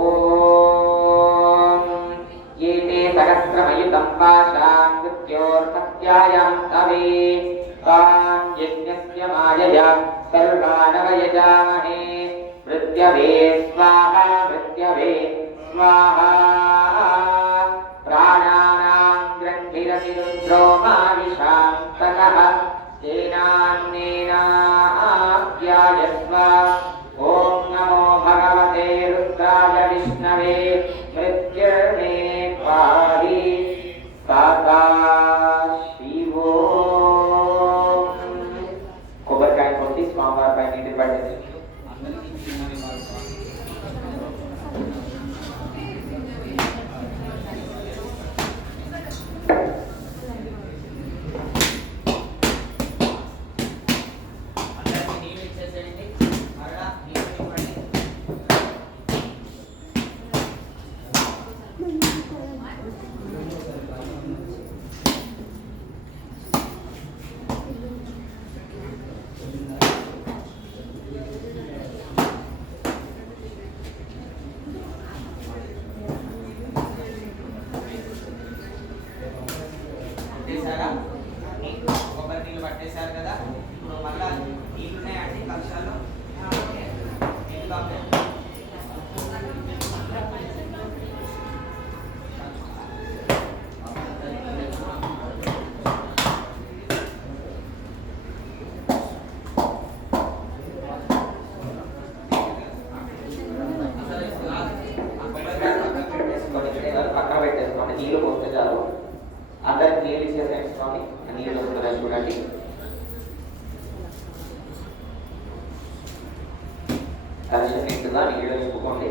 ये ते सहस्रमयुतं पाशां मृत्योर्मत्यायां तवे तां यज्ञस्य मायया सर्वानवयजामहे मृत्यवे स्वाहा प्राणानां ग्रन्थिरतिरुद्रो माविशान्तकः तेनान्नेनाप्यायस्व ॐ नमो भगवते रुद्राय विष्णवे मृत्युर्मे पाहि सदा शिवो కొబ్బరికాయ కొట్టి స్వామివారి పై నీటి పడేసి కొబ్బరి నీళ్ళు పట్టేశారు కదా. ఇప్పుడు మళ్ళా నీళ్ళు ఉన్నాయండి కక్షాల్లో పక్కన పెట్టేసుకోండి. నీళ్ళు పోస్తే చాలు. అందరికి నీళ్ళు ఇచ్చేసేసుకోండి. నీళ్ళు వస్తుందా చూడండి. కలశం నిండుగా నీళ్ళు నింపుకోండి.